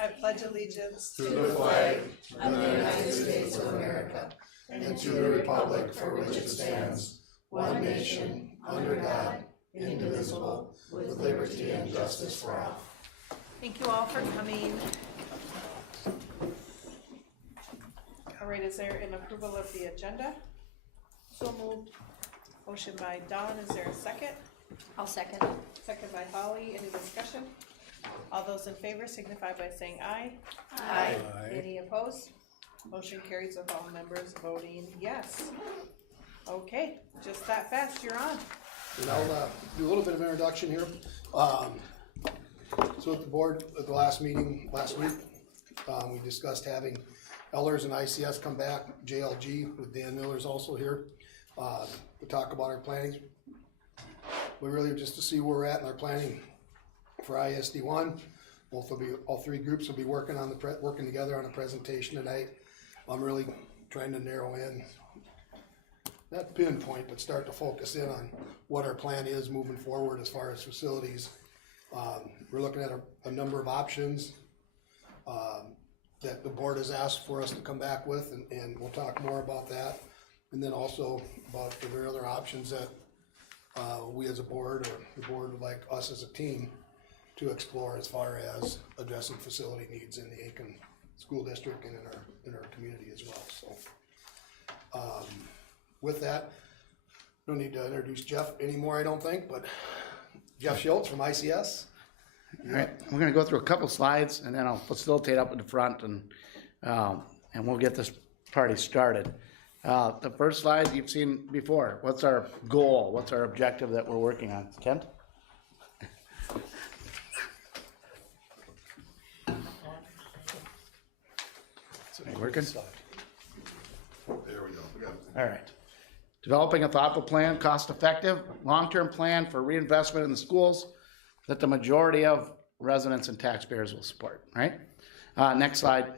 I pledge allegiance to the flag of the United States of America and to the republic for which it stands, one nation, under God, indivisible, with liberty and justice for all. Thank you all for coming. All right, is there an approval of the agenda? So moved. Motion by Dawn, is there a second? I'll second. Second by Holly, any discussion? All those in favor signify by saying aye. Aye. Any opposed? Motion carries with all members voting yes. Okay, just that fast, you're on. And I'll do a little bit of introduction here. So at the board, at the last meeting last week, we discussed having Ellers and ICS come back, JLG with Dan Miller's also here, to talk about our planning. We really just to see where we're at in our planning for ISD1. All three groups will be working together on a presentation tonight. I'm really trying to narrow in, not pinpoint, but start to focus in on what our plan is moving forward as far as facilities. We're looking at a number of options that the board has asked for us to come back with, and we'll talk more about that. And then also about if there are other options that we as a board or the board would like us as a team to explore as far as addressing facility needs in the Aiken School District and in our community as well. So with that, don't need to introduce Jeff anymore, I don't think, but Jeff Schultz from ICS. All right, we're going to go through a couple slides, and then I'll facilitate up at the front, and we'll get this party started. The first slide you've seen before. What's our goal? What's our objective that we're working on? Kent? Working? There we go. All right. Developing a thoughtful plan, cost-effective, long-term plan for reinvestment in the schools that the majority of residents and taxpayers will support, right? Next slide.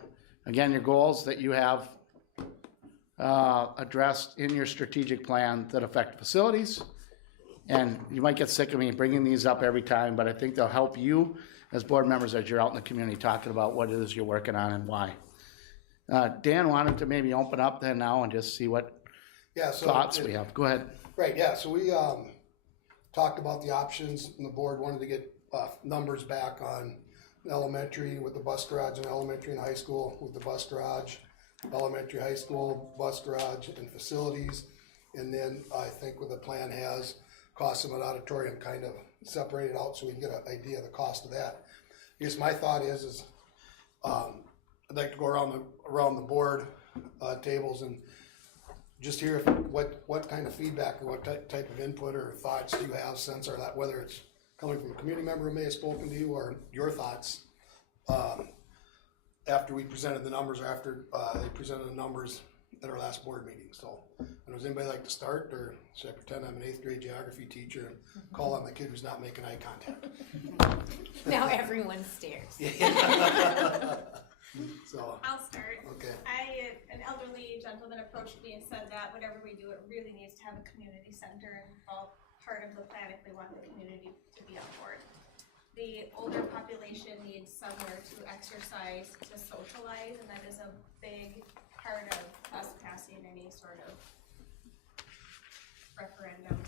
Again, your goals that you have addressed in your strategic plan that affect facilities. And you might get sick of me bringing these up every time, but I think they'll help you as board members as you're out in the community talking about what it is you're working on and why. Dan wanted to maybe open up then now and just see what thoughts we have. Go ahead. Right, yeah, so we talked about the options, and the board wanted to get numbers back on elementary with the bus garage and elementary and high school with the bus garage, elementary, high school, bus garage, and facilities. And then I think what the plan has cost of an auditorium kind of separated out so we can get an idea of the cost of that. I guess my thought is I'd like to go around the board tables and just hear what kind of feedback or what type of input or thoughts do you have, sense or that, whether it's coming from a community member who may have spoken to you or your thoughts after we presented the numbers or after they presented the numbers at our last board meeting. So, does anybody like to start, or should I pretend I'm an 8th grade geography teacher and call on the kid who's not making eye contact? Now everyone stares. So I'll start. Okay. An elderly gentleman approached me and said that whatever we do, it really needs to have a community center involved part of the plan if they want the community to be on board. The older population needs somewhere to exercise, to socialize, and that is a big part of us passing any sort of referendum.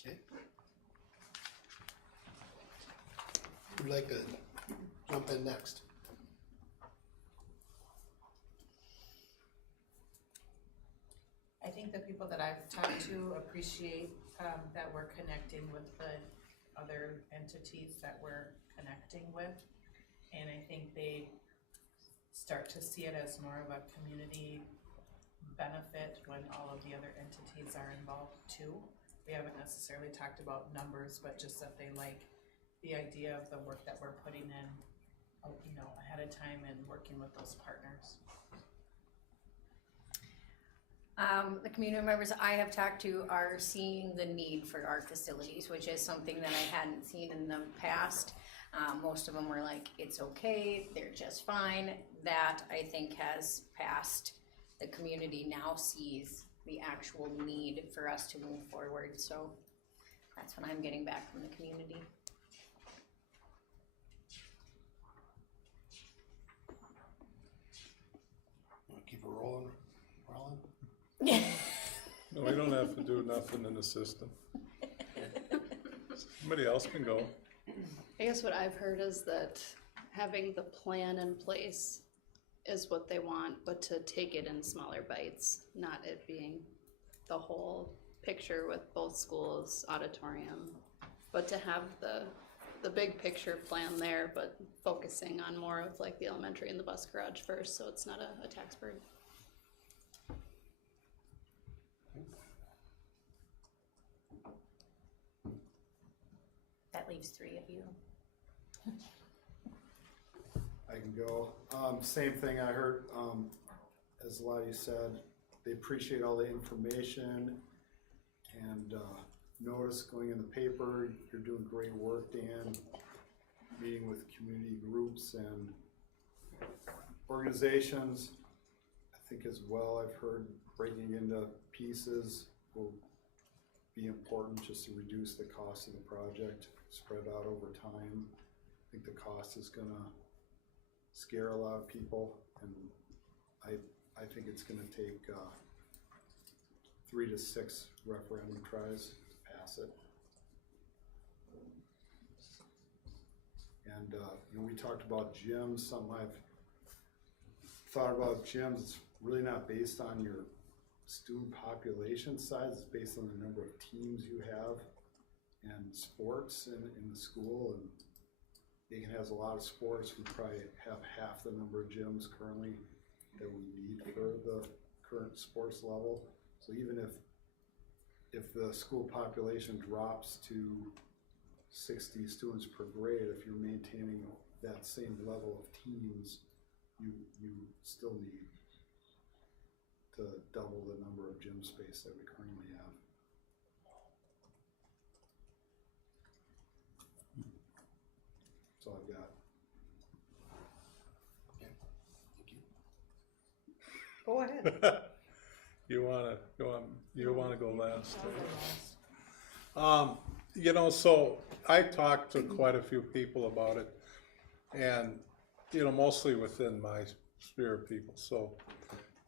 Okay. Who'd like to jump in next? I think the people that I've talked to appreciate that we're connecting with the other entities that we're connecting with. And I think they start to see it as more of a community benefit when all of the other entities are involved too. We haven't necessarily talked about numbers, but just that they like the idea of the work that we're putting in, ahead of time and working with those partners. The community members I have talked to are seeing the need for our facilities, which is something that I hadn't seen in the past. Most of them were like, it's okay, they're just fine. That I think has passed. The community now sees the actual need for us to move forward. So that's what I'm getting back from the community. have to do nothing in the system. Somebody else can go. I guess what I've heard is that having the plan in place is what they want, but to take it in smaller bites, not it being the whole picture with both schools, auditorium, but to have the big picture plan there, but focusing on more of like the elementary and the bus garage first, so it's not a tax burden. That leaves 3 of you. I can go. Same thing I heard, as a lot of you said, they appreciate all the information and notice going in the paper. You're doing great work, Dan. Meeting with community groups and organizations. I think as well, I've heard breaking into pieces will be important just to reduce the cost of the project, spread out over time. I think the cost is gonna scare a lot of people, and I think it's gonna take 3 to 6 referendum tries to pass it. And we talked about gyms. Something I've thought about gyms. It's really not based on your student population size. It's based on the number of teams you have and sports in the school. And Aiken has a lot of sports. We probably have half the number of gyms currently that we need for the current sports level. So even if the school population drops to 60 students per grade, if you're maintaining that same level of teams, you still need to double the number of gym space that we currently have. That's all I've got. Go ahead. You wanna go last? So I talked to quite a few people about it, and, mostly within my sphere of people. So,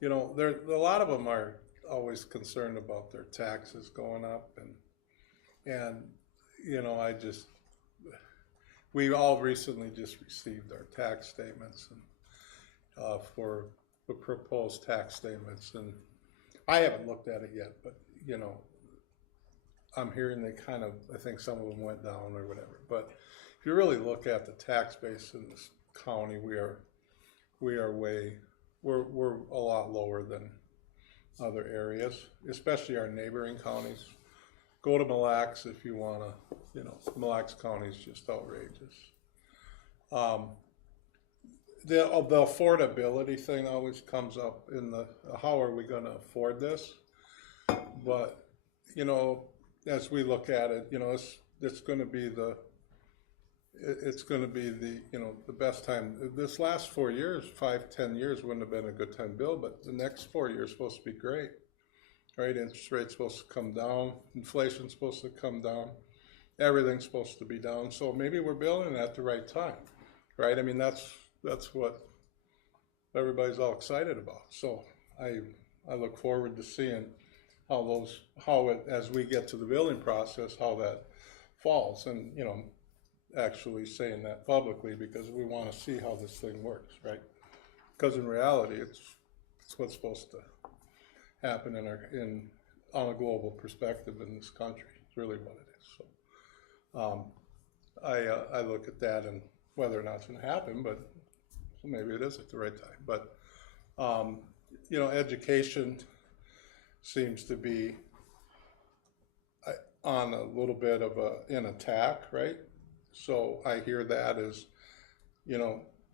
there, a lot of them are always concerned about their taxes going up, and we all recently just received our tax statements and, for the proposed tax statements, and I haven't looked at it yet, but, I'm hearing they I think some of them went down or whatever. But if you really look at the tax base in this county, we're a lot lower than other areas, especially our neighboring counties. Go to Mille Lacs if you wanna, Mille Lacs County is just outrageous. The affordability thing always comes up in how are we gonna afford this? But, as we look at it, it's going to be the the best time. This last 4 years, 5-10 years wouldn't have been a good time to build, but the next 4 years supposed to be great, right? Interest rates supposed to come down, inflation's supposed to come down, everything's supposed to be down. So maybe we're building at the right time, right? I mean, that's what everybody's all excited about. So I look forward to seeing as we get to the building process, how that falls, and actually saying that publicly, because we want to see how this thing works, right? Because in reality, it's what's supposed to happen on a global perspective in this country. It's really what it is. So I look at that and whether or not it's going to happen, but maybe it is at the right time. But education seems to be on a little bit of an attack, right? So I hear that as,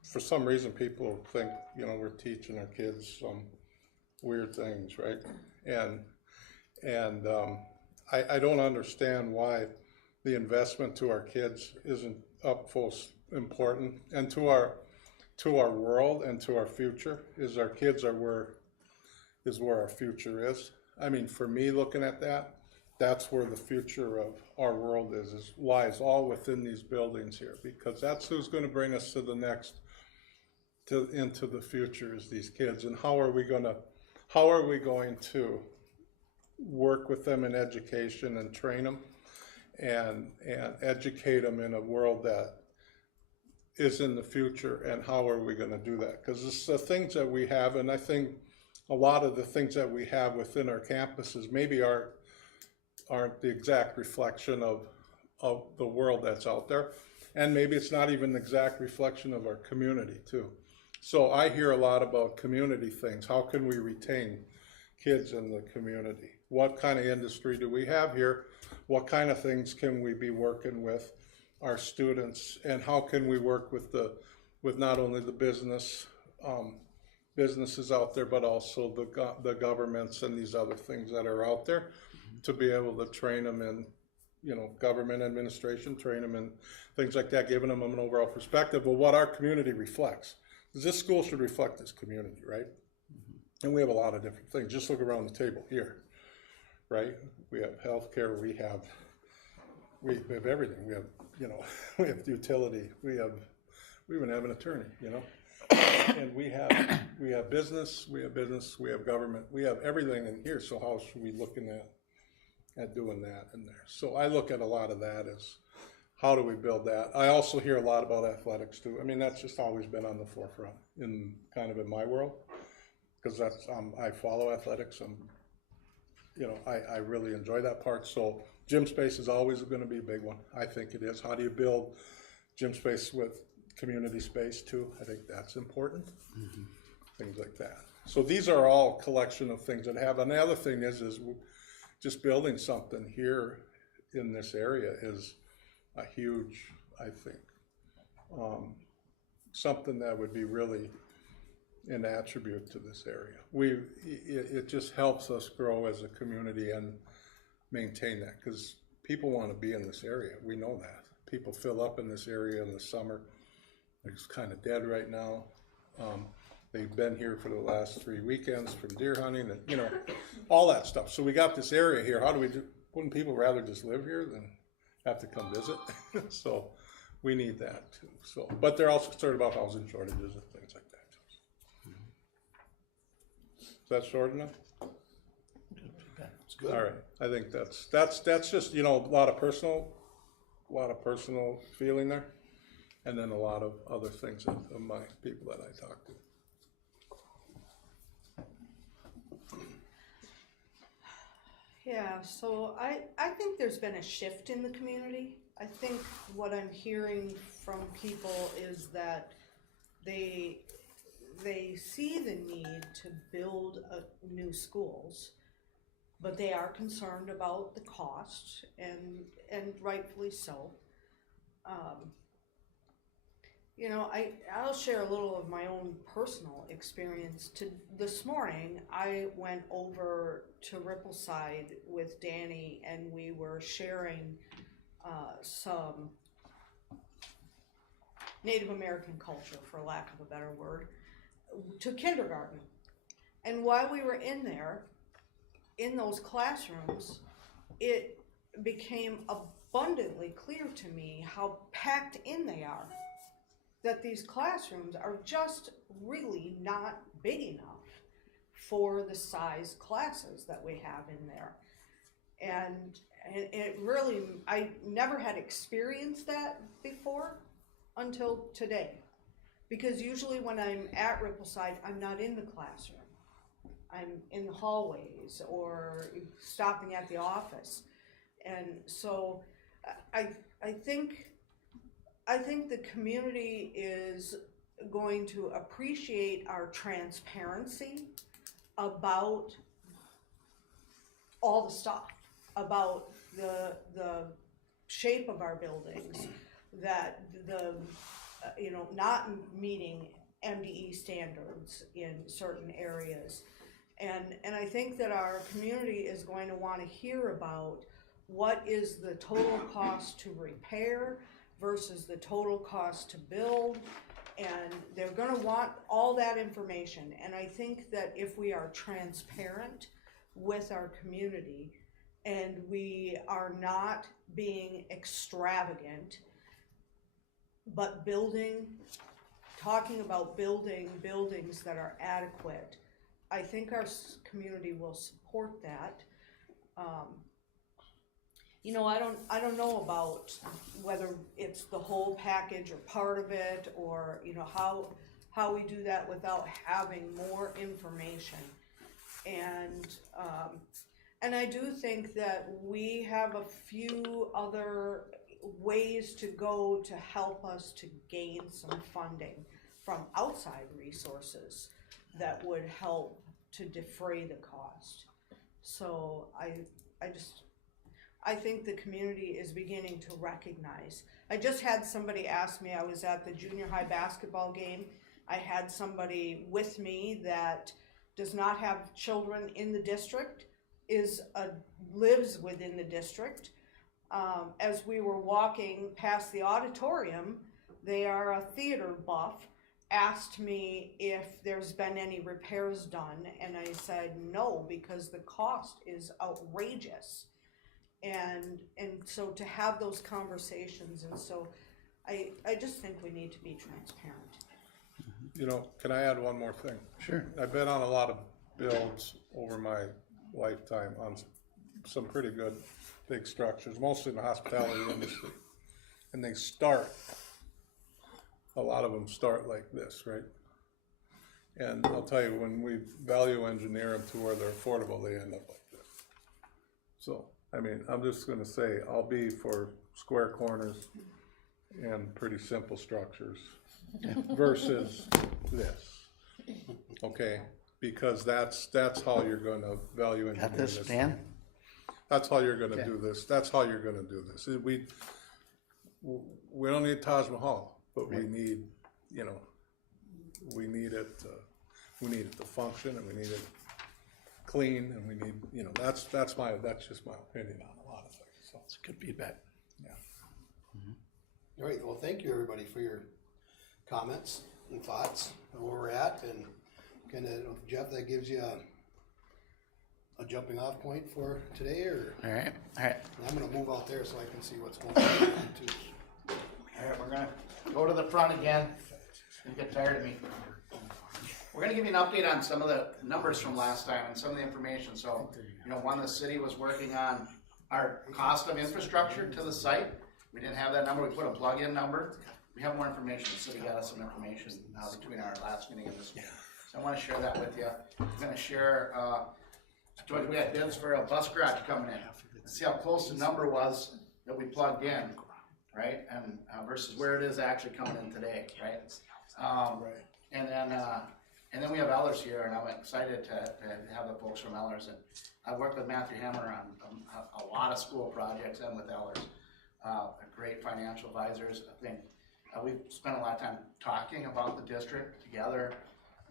for some reason people think, we're teaching our kids some weird things, right? And I don't understand why the investment to our kids isn't up full important, and to our world and to our future. Our kids are where our future is. I mean, for me, looking at that, that's where the future of our world lies all within these buildings here, because that's who's going to bring us to the next, into the future, is these kids. And how are we going to work with them in education and train them and educate them in a world that is in the future, and how are we going to do that? Because it's the things that we have, and I think a lot of the things that we have within our campuses maybe aren't the exact reflection of the world that's out there, and maybe it's not even the exact reflection of our community too. So I hear a lot about community things. How can we retain kids in the community? What kind of industry do we have here? What kind of things can we be working with our students, and how can we work with not only the businesses out there, but also the governments and these other things that are out there, to be able to train them in, you know, government administration, train them in things like that, giving them an overall perspective of what our community reflects. Because this school should reflect this community, right? And we have a lot of different things. Just look around the table here, right? We have healthcare, we have everything. We have, you know, we have utility, we even have an attorney, you know? And we have business, we have government, we have everything in here. So how should we looking at doing that in there? So I look at a lot of that as, how do we build that? I also hear a lot about athletics too. I mean, that's just always been on the forefront in my world, because that's, I follow athletics. You know, I really enjoy that part. So gym space is always going to be a big one. I think it is. How do you build gym space with community space too? I think that's important. Things like that. So these are all collection of things that have, and the other thing is just building something here in this area is a huge, I think, something that would be really an attribute to this area. It just helps us grow as a community and maintain that, because people want to be in this area. We know that. People fill up in this area in the summer. It's kind of dead right now. They've been here for the last 3 weekends from deer hunting, and, you know, all that stuff. So we got this area here. How do we do? Wouldn't people rather just live here than have to come visit? So we need that too. So, but they're also concerned about housing shortages and things like that too. Is that short enough? It's good. All right. I think that's just, you know, a lot of personal feeling there, and then a lot of other things of my people that I talk to. Yeah, so I think there's been a shift in the community. I think what I'm hearing from people is that they see the need to build new schools, but they are concerned about the cost, and rightfully so. You know, I'll share a little of my own personal experience. This morning, I went over to Rippleside with Danny, and we were sharing some Native American culture, for lack of a better word, to kindergarten. And while we were in there, in those classrooms, it became abundantly clear to me how packed in they are. That these classrooms are just really not big enough for the size classes that we have in there. And it really, I never had experienced that before until today. Because usually when I'm at Rippleside, I'm not in the classroom. I'm in the hallways or stopping at the office. And so I think the community is going to appreciate our transparency about all the stuff, about the shape of our buildings, that you know, not meeting MDE standards in certain areas. And I think that our community is going to want to hear about what is the total cost to repair versus the total cost to build, and they're going to want all that information. And I think that if we are transparent with our community and we are not being extravagant, but talking about building buildings that are adequate, I think our community will support that. you know, I don't know about whether it's the whole package or part of it, or, you know, how we do that without having more information. And I do think that we have a few other ways to go to help us to gain some funding from outside resources that would help to defray the cost. So I think the community is beginning to recognize. I just had somebody ask me, I was at the junior high basketball game, I had somebody with me that does not have children in the district, lives within the district. As we were walking past the auditorium, they are a theater buff, asked me if there's been any repairs done, and I said no, because the cost is outrageous. And so to have those conversations, and so I just think we need to be transparent. You know, can I add one more thing? Sure. I've been on a lot of builds over my lifetime on some pretty good big structures, mostly in the hospitality industry. And they start, a lot of them start like this, right? And I'll tell you, when we value engineer them to where they're affordable, they end up like this. So, I mean, I'm just gonna say, I'll be for square corners and pretty simple structures versus this, okay? Because that's how you're gonna value engineer Got this, this. Dan? That's how you're gonna do this. That's how you're gonna do this. We don't need Taj Mahal, but we need, you know, we need it to function, and we need it clean, and we need, you know, that's just my opinion on a lot of things. So It's good feedback. yeah. All right, well, thank you, everybody, for your comments and thoughts on where we're at, and kind of, Jeff, that gives you a jumping off point for today, or? All right. I'm gonna move out there so I can see what's going on too. All right, we're gonna go to the front again. You get tired of me. We're gonna give you an update on some of the numbers from last time and some of the information. So, you know, one, the city was working on our cost of infrastructure to the site. We didn't have that number. We put a plug-in number. We have more information. The city got us some information between our last meeting and this one. So I want to share that with you. I'm gonna share. We had bids for a bus garage coming in. See how close the number was that we plugged in, right? And versus where it is actually coming in today, right? And then we have Ellers here, and I'm excited to have the folks from Ellers. And I've worked with Matthew Hammer on a lot of school projects and with Ellers. Great financial advisors. I think we've spent a lot of time talking about the district together.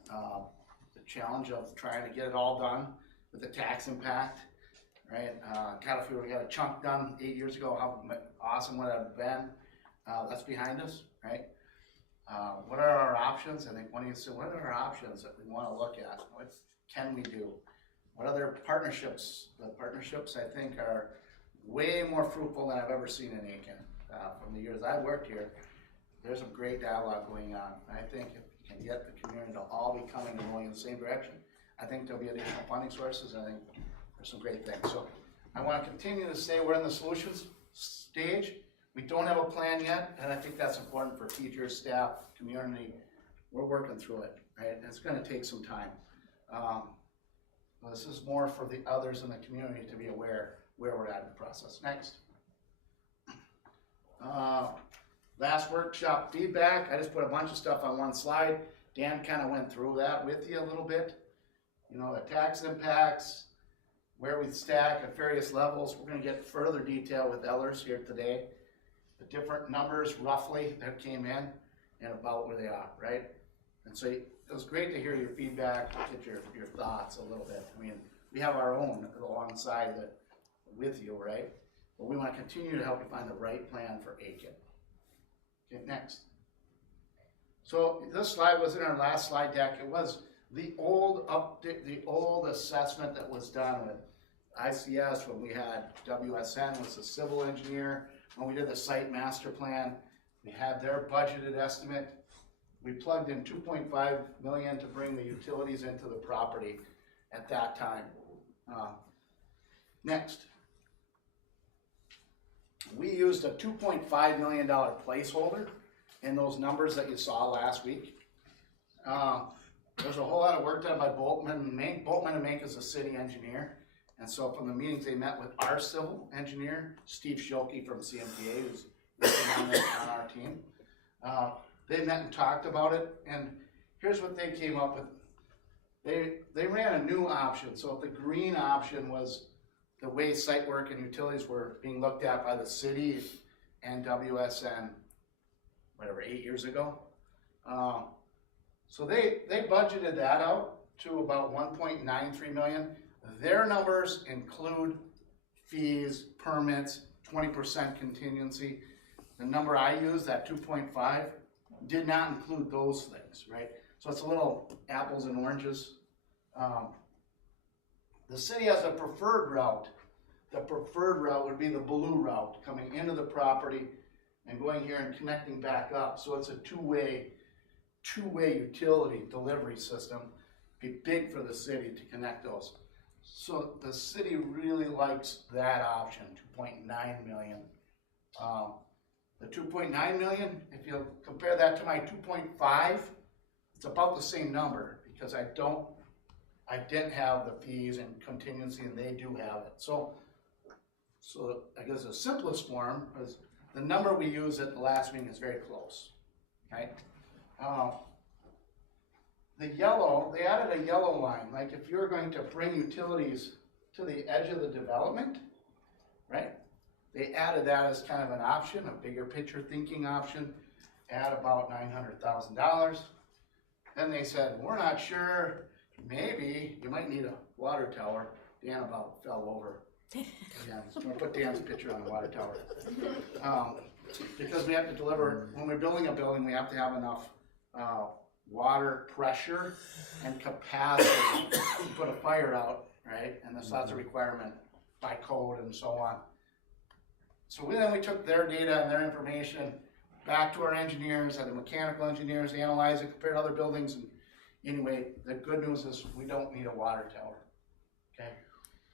The challenge of trying to get it all done with the tax impact, right? Kind of feel we got a chunk done 8 years ago, how awesome would it have been? That's behind us, right? What are our options? I think one of you said, what are our options that we want to look at? What can we do? What other partnerships? The partnerships, I think, are way more fruitful than I've ever seen in Aiken. From the years I've worked here, there's some great dialogue going on. And I think if you can get the community to all be coming and going in the same direction, I think there'll be additional funding sources. I think there's some great things. So I want to continue to say we're in the solutions stage. We don't have a plan yet, and I think that's important for teachers, staff, community. We're working through it, right? And it's going to take some time. This is more for the others in the community to be aware where we're at in the process. Next. Last workshop feedback. I just put a bunch of stuff on one slide. Dan kind of went through that with you a little bit. You know, the tax impacts, where we stack at various levels. We're going to get further detail with Ellers here today. The different numbers roughly that came in and about where they are, right? And so it was great to hear your feedback, get your thoughts a little bit. I mean, we have our own alongside that with you, right? But we want to continue to help you find the right plan for Aiken. Okay, next. So this slide was in our last slide deck. It was the old update, the old assessment that was done with ICS when we had WSN was the civil engineer. When we did the site master plan, we had their budgeted estimate. We plugged in 2.5 million to bring the utilities into the property at that time. Next. We used a $2.5 million placeholder in those numbers that you saw last week. There's a whole lot of work done by Boltman and Mink. Boltman and Mink is a city engineer. And so from the meetings, they met with our civil engineer, Steve Schilke from CMPA, who's working on our team. They met and talked about it, and here's what they came up with. They ran a new option. So the green option was the way site work and utilities were being looked at by the city and WSN, whatever, 8 years ago. So they budgeted that out to about 1.93 million. Their numbers include fees, permits, 20% contingency. The number I used, that 2.5, did not include those things, right? So it's a little apples and oranges. The city has a preferred route. The preferred route would be the blue route, coming into the property and going here and connecting back up. So it's a two-way utility delivery system. Be big for the city to connect those. So the city really likes that option, 2.9 million. The 2.9 million, if you compare that to my 2.5, it's about the same number because I didn't have the fees and contingency, and they do have it. So I guess the simplest form is the number we use at the last meeting is very close, right? The yellow, they added a yellow line, like if you're going to bring utilities to the edge of the development, right? They added that as kind of an option, a bigger picture thinking option, at about $900,000. Then they said, we're not sure, maybe you might need a water tower. Dan about fell over. Yeah, I'm gonna put Dan's picture on the water tower. Because we have to deliver, when we're building a building, we have to have enough water pressure and capacity to put a fire out, right? And that's a requirement by code and so on. So then we took their data and their information back to our engineers, had the mechanical engineers analyze it, compare to other buildings. And anyway, the good news is we don't need a water tower, okay?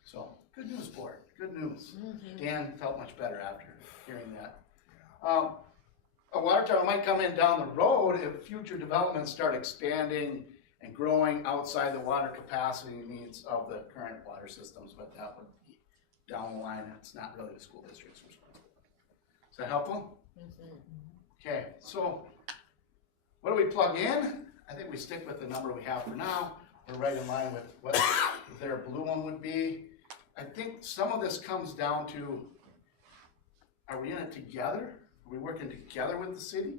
So good news, board, good news. Dan felt much better after hearing that. A water tower might come in down the road if future developments start expanding and growing outside the water capacity needs of the current water systems, but that would be down the line. It's not really the school district's responsibility. Is that helpful? Okay, so what do we plug in? I think we stick with the number we have for now. We're right in line with what their blue one would be. I think some of this comes down to, are we in it together? Are we working together with the city?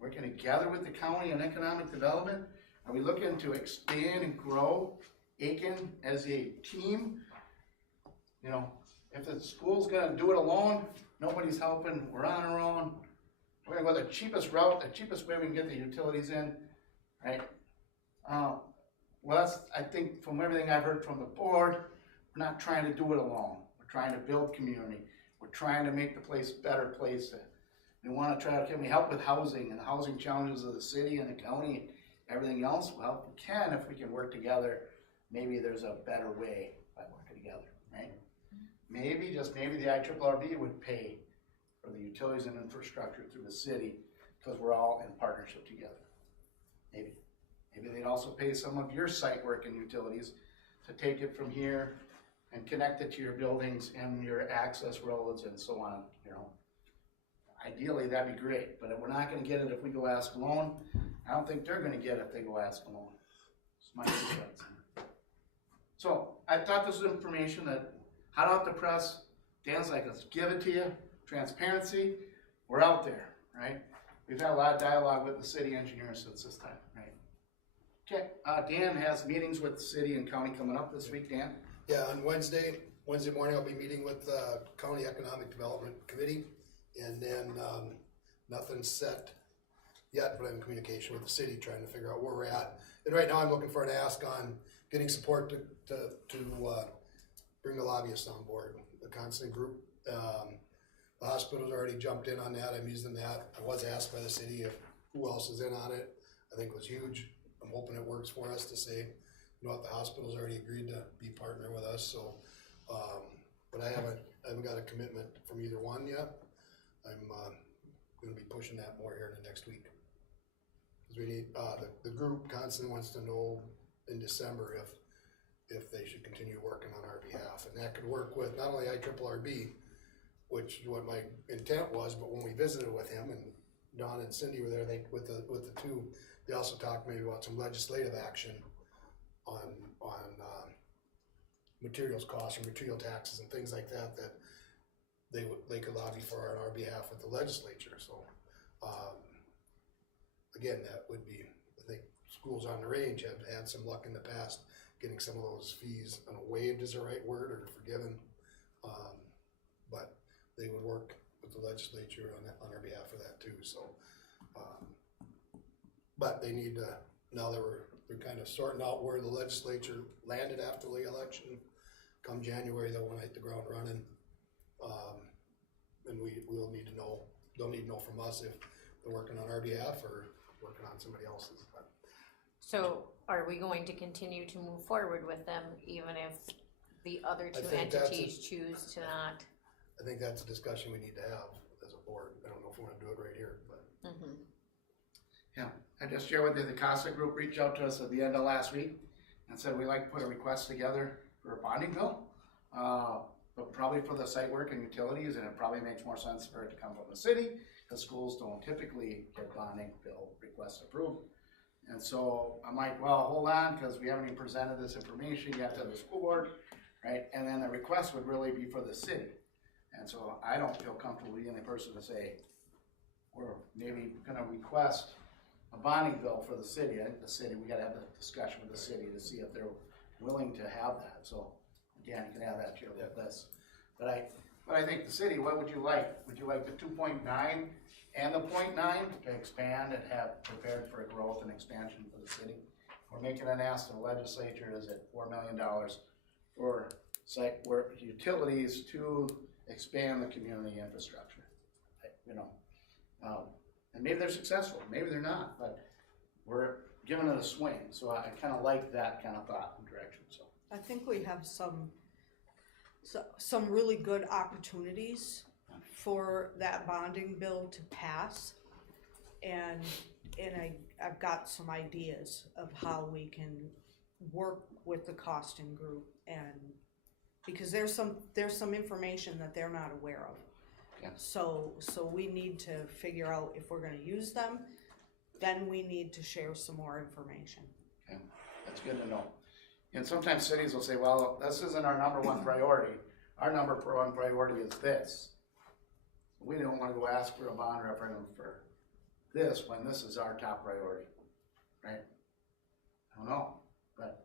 Working together with the county and economic development? Are we looking to expand and grow Aiken as a team? You know, if the school's gonna do it alone, nobody's helping, we're on our own. We're gonna go the cheapest route, the cheapest way we can get the utilities in, right? Well, that's, I think from everything I've heard from the board, we're not trying to do it alone. We're trying to build community. We're trying to make the place a better place. We want to try to, can we help with housing and the housing challenges of the city and the county, everything else? Well, we can if we can work together. Maybe there's a better way by working together, right? Maybe, just maybe the IRRB would pay for the utilities and infrastructure through the city because we're all in partnership together. Maybe. Maybe they'd also pay some of your site work and utilities to take it from here and connect it to your buildings and your access roads and so on, you know. Ideally, that'd be great, but we're not gonna get it if we go ask alone. I don't think they're gonna get it if they go ask alone. It's my 2 cents. So I thought this was information that hot off the press. Dan's like, let's give it to you. Transparency, we're out there, right? We've had a lot of dialogue with the city engineers since this time, right? Okay, Dan has meetings with the city and county coming up this week, Dan? Yeah, on Wednesday morning, I'll be meeting with the County Economic Development Committee, and then nothing's set yet, but I'm in communication with the city, trying to figure out where we're at. And right now, I'm looking for an ask on getting support to bring the lobbyists on board, the Constant Group. The hospital's already jumped in on that. I'm using that. I was asked by the city if who else is in on it. I think it was huge. I'm hoping it works for us to say, you know what, the hospital's already agreed to be partner with us. So but I haven't got a commitment from either one yet. I'm, gonna be pushing that more here in the next week. Cause we need, the group constantly wants to know in December if they should continue working on our behalf, and that could work with not only IRRB, which what my intent was, but when we visited with him and Don and Cindy were there, they, with the two, they also talked maybe about some legislative action on materials costs or material taxes and things like that, that they could lobby for on our behalf with the legislature, so, again, that would be, I think schools on the range have had some luck in the past getting some of those fees, I don't know, waived is the right word, or forgiven, but they would work with the legislature on our behalf for that too, so. But they need to, now that we're kind of sorting out where the legislature landed after the election, come January, they'll want to hit the ground running. And we'll need to know, they'll need to know from us if they're working on our behalf or working on somebody else's. So are we going to continue to move forward with them even if the other I two think that's entities choose to not? I think that's a discussion we need to have as a board. I don't know if we want to do it right here, but. Yeah, I just shared with you, the CASA group reached out to us at the end of last week and said we'd like to put a request together for a bonding bill, but probably for the site work and utilities, and it probably makes more sense for it to come from the city, because schools don't typically get bonding bill requests approved. And so I'm like, well, hold on, because we haven't even presented this information yet to the school board, right? And then the request would really be for the city. And so I don't feel comfortable being the person to say, we're maybe gonna request a bonding bill for the city. I think the city, we gotta have a discussion with the city to see if they're willing to have that. So again, you can add that to your list. But I think the city, what would you like? Would you like the 2.9 and the 0.9 to expand and have prepared for a growth and expansion for the city? We're making an ask to the legislature, is it $4 million for site work utilities to expand the community infrastructure? You know, and maybe they're successful, maybe they're not, but we're giving it a swing. So I kind of like that kind of thought and direction. So I think we have some really good opportunities for that bonding bill to pass, and I've got some ideas of how we can work with the costing group, and because there's some information that they're not aware of. Yeah. So we need to figure out if we're gonna use them, then we need to share some more information. okay, that's good to know. And sometimes cities will say, well, this isn't our number one priority. Our number one priority is this. We don't want to go ask for a bond referendum for this when this is our top priority, right? I don't know, but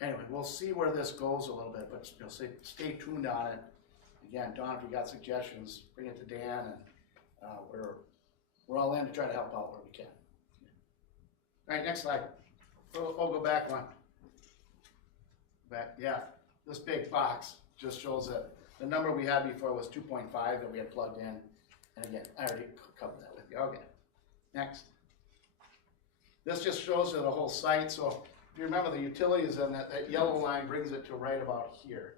anyway, we'll see where this goes a little bit, but you'll stay tuned on it. Again, Don, if you got suggestions, bring it to Dan, and we're all in to try to help out where we can. All right, next slide. We'll go back one. Back, yeah, this big box just shows that the number we had before was 2.5 that we had plugged in. And again, I already covered that with you. Okay, next. This just shows you the whole site. So if you remember the utilities, and that yellow line brings it to right about here.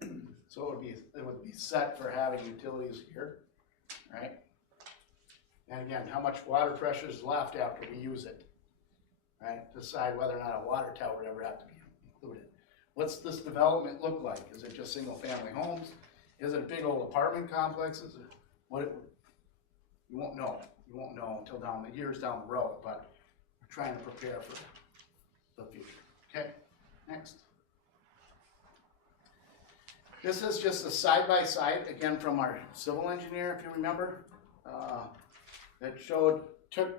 So it would be set for having utilities here, right? And again, how much water pressure is left after we use it, right? Decide whether or not a water tower would ever have to be included. What's this development look like? Is it just single family homes? Is it big old apartment complexes? You won't know. You won't know until years down the road, but we're trying to prepare for the future. Okay, next. This is just a side-by-side, again, from our civil engineer, if you remember. That took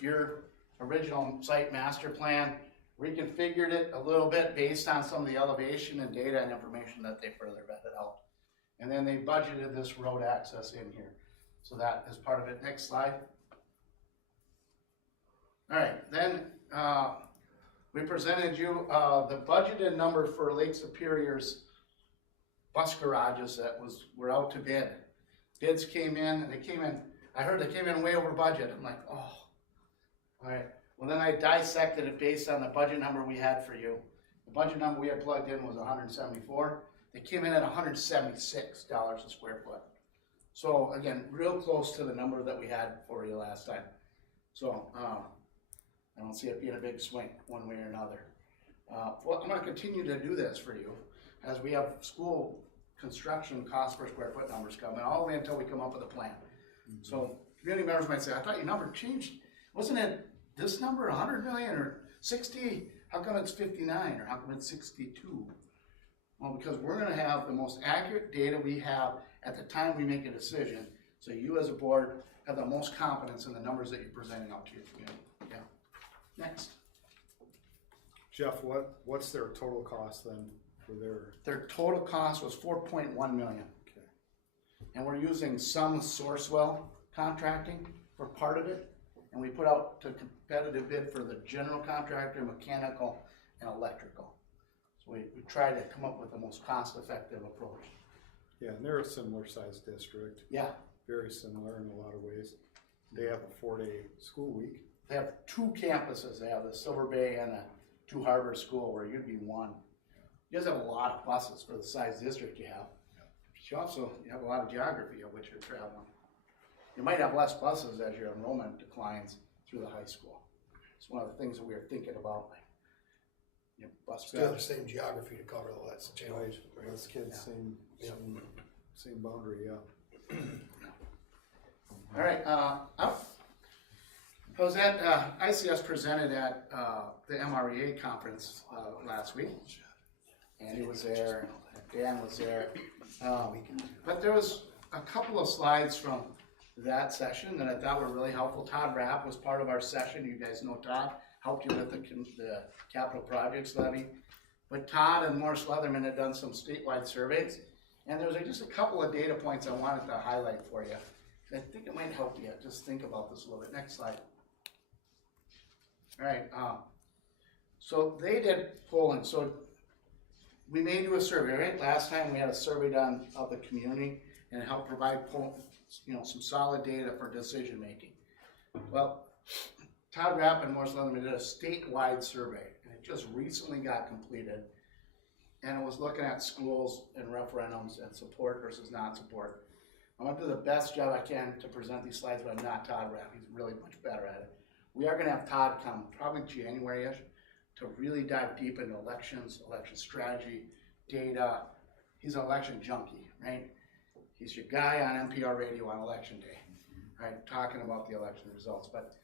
your original site master plan, reconfigured it a little bit based on some of the elevation and data and information that they further vetted out. And then they budgeted this road access in here. So that is part of it. Next slide. All right, then we presented you the budgeted number for Lake Superior's bus garages that were out to bid. Bids came in, and I heard they came in way over budget. I'm like, oh, all right. Well, then I dissected it based on the budget number we had for you. The budget number we had plugged in was 174. It came in at $176 a square foot. So again, real close to the number that we had for you last time. So I don't see it being a big swing one way or another. Well, I'm gonna continue to do this for you as we have school construction cost per square foot numbers coming all the way until we come up with a plan. So community members might say, I thought your number changed. Wasn't it this number 100 million or 60? How come it's 59 or how come it's 62? Well, because we're gonna have the most accurate data we have at the time we make a decision. So you as a board have the most confidence in the numbers that you're presenting out to your community. Yeah. Next. Jeff, what's their total cost then for Their total cost was 4.1 million. Okay. And we're using some Sourcewell contracting for part of it. And we put out to competitive bid for the general contractor, mechanical, and electrical. So we try to come up with the most cost-effective approach. Yeah, and they're a similar sized district, Yeah, very similar in a lot of ways. They have a 4-day school week. they have two campuses. They have the Silver Bay and the Two Harbors School, where you'd be one. You guys have a lot of buses for the size district you have. You also have a lot of geography of which you're traveling. You might have less buses as your enrollment declines through the high school. It's one of the things that we were thinking about. Bus Still the same geography to cover though, that's the challenge. Less kids, same boundary, yeah. All right, I was at, ICS presented at the MREA conference last week. Andy was there, Dan was there. But there was a couple of slides from that session that I thought were really helpful. Todd Rapp was part of our session. You guys know Todd, helped you with the capital projects levy. But Todd and Morris Leatherman had done some statewide surveys. And there was just a couple of data points I wanted to highlight for you. I think it might help you. Just think about this a little bit. Next slide. All right. So they did polling. So we may do a survey, right? Last time we had a survey done of the community and it helped provide some solid data for decision making. Well, Todd Rapp and Morris Leatherman did a statewide survey, and it just recently got completed. And it was looking at schools and referendums and support versus non-support. I'm gonna do the best job I can to present these slides, but I'm not Todd Rapp. He's really much better at it. We are gonna have Todd come probably January-ish to really dive deep into elections, election strategy, data. He's an election junkie, right? He's your guy on NPR radio on election day, right? Talking about the election results. But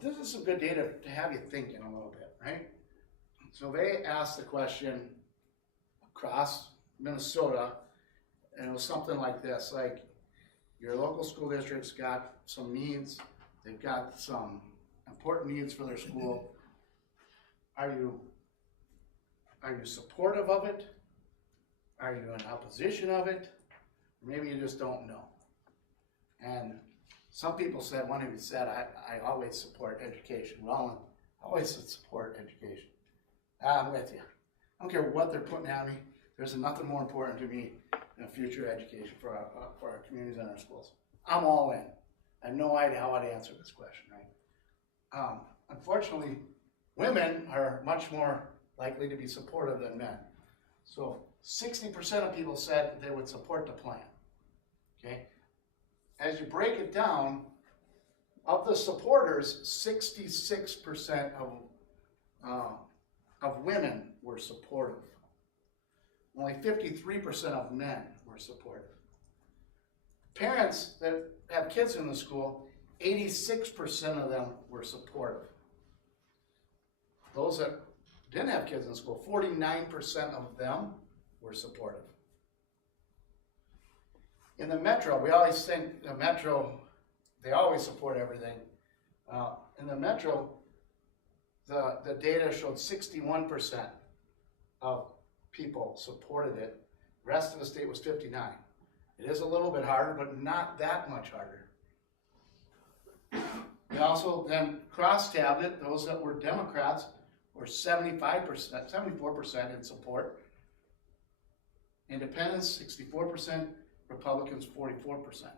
this is some good data to have you thinking a little bit, right? So they asked the question across Minnesota, and it was something like this, like your local school district's got some needs, they've got some important needs for their school. Are you supportive of it? Are you in opposition of it? Or maybe you just don't know. And some people said, one of you said, I always support education. Well, I always support education. I'm with you. I don't care what they're putting at me. There's nothing more important to me than future education for our communities and our schools. I'm all in. I have no idea how I'd answer this question, right? Unfortunately, women are much more likely to be supportive than men. So 60% of people said they would support the plan, okay? As you break it down, of the supporters, 66% of women were supportive. Only 53% of men were supportive. Parents that have kids in the school, 86% of them were supportive. Those that didn't have kids in school, 49% of them were supportive. In the metro, we always think the metro, they always support everything. In the metro, the data showed 61% of people supported it. The rest of the state was 59. It is a little bit harder, but not that much harder. We also then cross-tabbed it. Those that were Democrats were 75%, 74% in support. Independents, 64%. Republicans, 44%.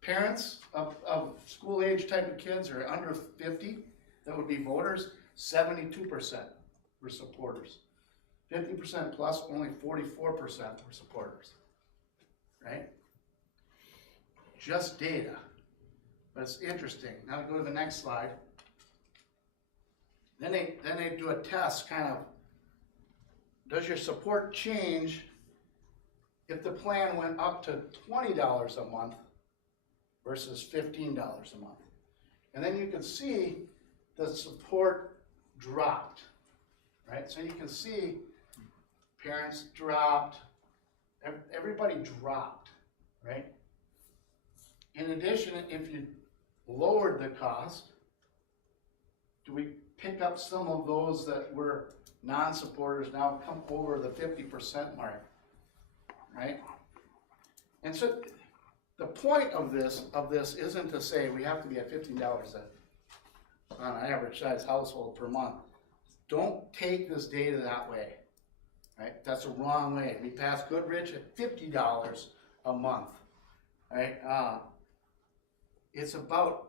Parents of school-age type of kids or under 50 that would be voters, 72% were supporters. 50% plus, only 44% were supporters, right? Just data, but it's interesting. Now go to the next slide. Then they do a test, kind of, does your support change if the plan went up to $20 a month versus $15 a month? And then you can see the support dropped, right? So you can see parents dropped, everybody dropped, right? In addition, if you lowered the cost, do we pick up some of those that were non-supporters now come over the 50% mark, right? And so the point of this isn't to say we have to be at $15 on an average size household per month. Don't take this data that way, right? That's the wrong way. We passed Goodrich at $50 a month, right? It's about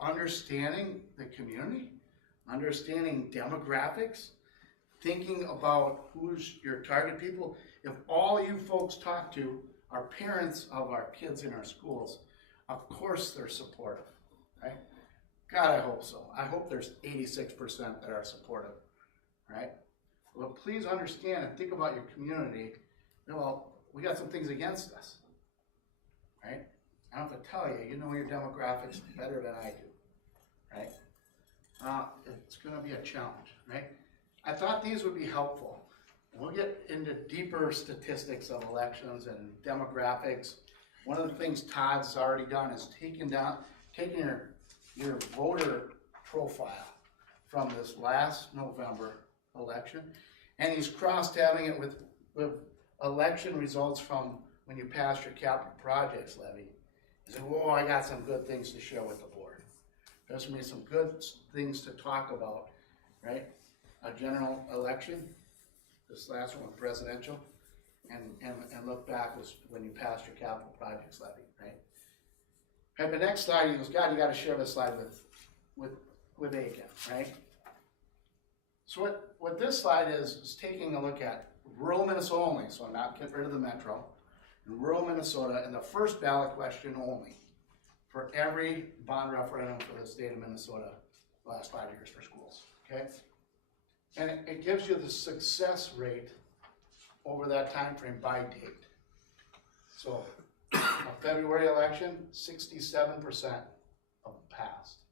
understanding the community, understanding demographics, thinking about who's your target people. If all you folks talk to are parents of our kids in our schools, of course they're supportive, right? God, I hope so. I hope there's 86% that are supportive, right? Well, please understand and think about your community. Well, we got some things against us, right? I don't have to tell you, you know your demographics better than I do, right? It's gonna be a challenge, right? I thought these would be helpful. We'll get into deeper statistics of elections and demographics. One of the things Todd's already done is taking your voter profile from this last November election, and he's cross-tabbing it with election results from when you passed your capital projects levy. He said, whoa, I got some good things to share with the board. There's gonna be some good things to talk about, right? A general election, this last one was presidential, and look back was when you passed your capital projects levy, right? And the next slide, he goes, God, you gotta share this slide with Aiken, right? So what this slide is taking a look at rural Minnesota only, so I'm not getting rid of the metro, in rural Minnesota, and the first ballot question only for every bond referendum for the state of Minnesota the last 5 years for schools, okay? And it gives you the success rate over that time frame by date. So a February election, 67% of them passed.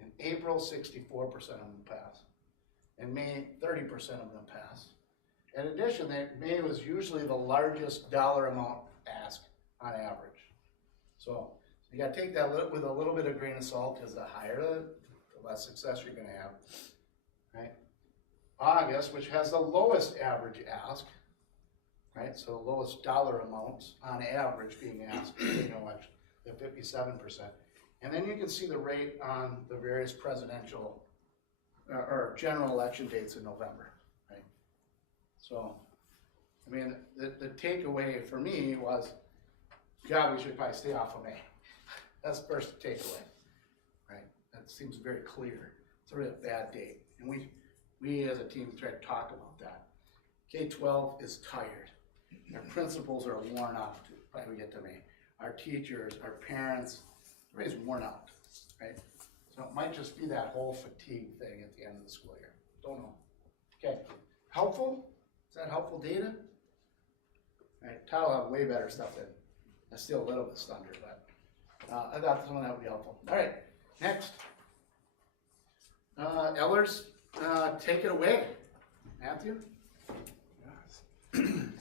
In April, 64% of them passed. In May, 30% of them passed. In addition, May was usually the largest dollar amount asked on average. So you gotta take that with a little bit of grain of salt, because the higher the less success you're gonna have, right? August, which has the lowest average ask, right? So the lowest dollar amounts on average being asked in the election, the 57%. And then you can see the rate on the various presidential or general election dates in November, right? So, I mean, the takeaway for me was, God, we should probably stay off of May. That's the first takeaway, right? That seems very clear. It's a really bad date. And we as a team try to talk about that. K-12 is tired. Our principals are worn out by we get to May. Our teachers, our parents, everybody's worn out, right? So it might just be that whole fatigue thing at the end of the school year. Don't know. Okay, helpful? Is that helpful data? All right, Tyler will have way better stuff than I steal a little bit of thunder, but I thought some of that would be helpful. All right, next. Ellers, take it away. Matthew? I'm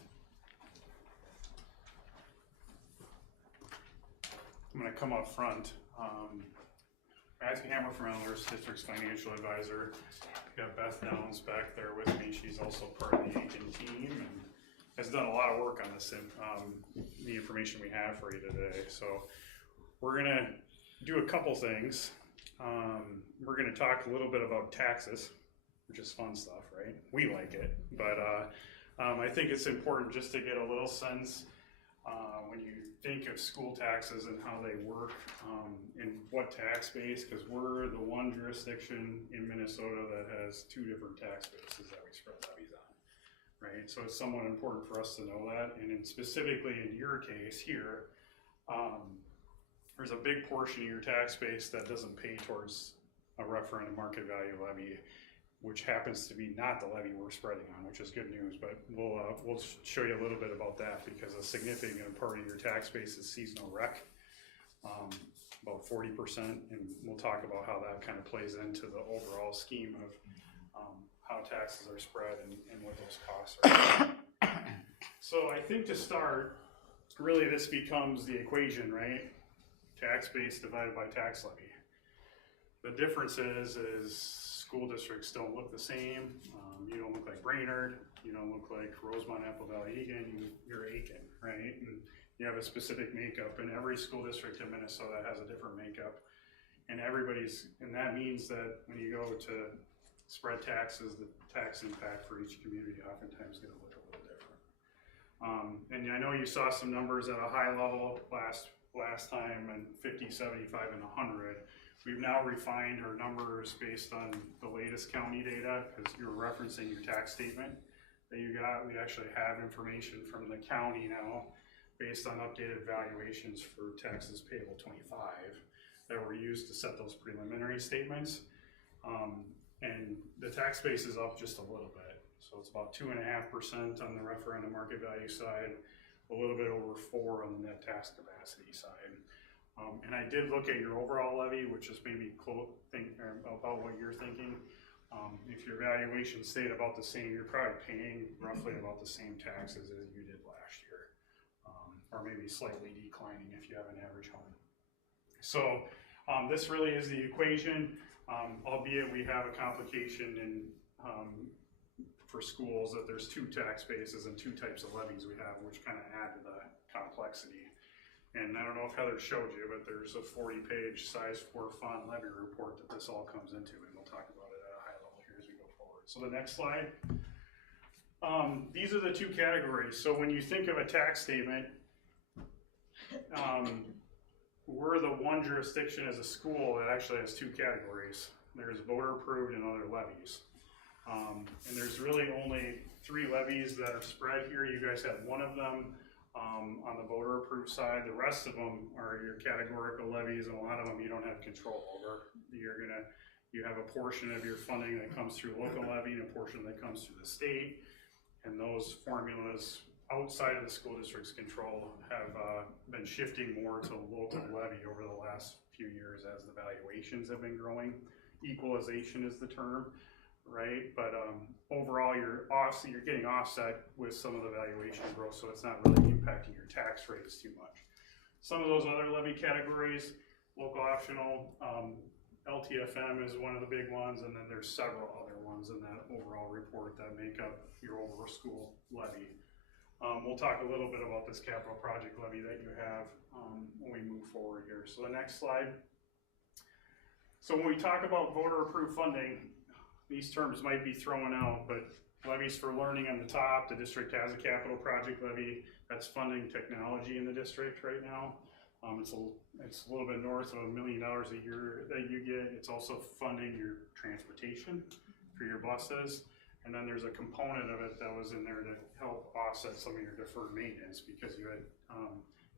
going to come up front. Matthew Hammer from Ellers, District's financial advisor. We got Beth Downs back there with me. She's also part of the Aiken team and has done a lot of work on this the information we have for you today. So we're going to do a couple things. We're going to talk a little bit about taxes, which is fun stuff, right? We like it, but I think it's important just to get a little sense when you think of school taxes and how they work in what tax base, because we're the one jurisdiction in Minnesota that has two different tax bases that we spread levies right? So it's somewhat important for us to know that, and specifically in your case here, there's a big portion of your tax base that doesn't pay towards a referendum market value levy, which happens to be not the levy we're spreading on, which is good news, but we'll show you a little bit about that, because a significant part of your tax base is seasonal rec, about 40%, and we'll talk about how that kind of plays into the overall scheme of how taxes are spread and what those costs are. So I think to start, really this becomes the equation, right? Tax base divided by tax levy. The difference is school districts don't look the same. You don't look like Brainerd. You don't look like Rosemont, Apple Valley, Egan. You're Aiken, right? And you have a specific makeup, and every school district in Minnesota has a different makeup. And that means that when you go to spread taxes, the tax impact for each community oftentimes gonna look a little different. And I know you saw some numbers at a high level last time, and 50, 75, and 100. We've now refined our numbers based on the latest county data, because you're referencing your tax statement that you got. We actually have information from the county now based on updated valuations for taxes payable 25 that were used to set those preliminary statements. And the tax base is up just a little bit. So it's about 2.5% on the referendum market value side, a little bit over 4 on the net tax capacity side. And I did look at your overall levy, which is maybe about what you're thinking. If your valuation stayed about the same, you're probably paying roughly about the same taxes as you did last year, or maybe slightly declining if you have an average home. So this really is the equation, albeit we have a complication in for schools that there's 2 tax bases and 2 types of levies we have, which kind of add to the complexity. And I don't know if Heather showed you, but there's a 40-page size 4 font levy report that this all comes into, and we'll talk about it at a high level here as we go forward. So the next slide. These are the 2 categories. So when you think of a tax statement, we're the one jurisdiction as a school that actually has 2 categories. There's voter approved and other levies. And there's really only 3 levies that are spread here. You guys have one of them. On the voter approved side, the rest of them are your categorical levies, and a lot of them you don't have control over. You have a portion of your funding that comes through local levy and a portion that comes through the state, and those formulas outside of the school district's control have been shifting more to local levy over the last few years as the valuations have been growing. Equalization is the term, right? But overall, you're getting offset with some of the valuation growth, so it's not really impacting your tax rates too much. Some of those other levy categories, local optional, LTFM is one of the big ones, and then there's several other ones in that overall report that make up your overall school levy. We'll talk a little bit about this capital project levy that you have when we move forward here. So the next slide. So when we talk about voter approved funding, these terms might be thrown out, but levies for learning on the top, the district has a capital project levy that's funding technology in the district right now. It's a little bit north of $1 million a year that you get. It's also funding your transportation for your buses. And then there's a component of it that was in there to help offset some of your deferred maintenance, because you had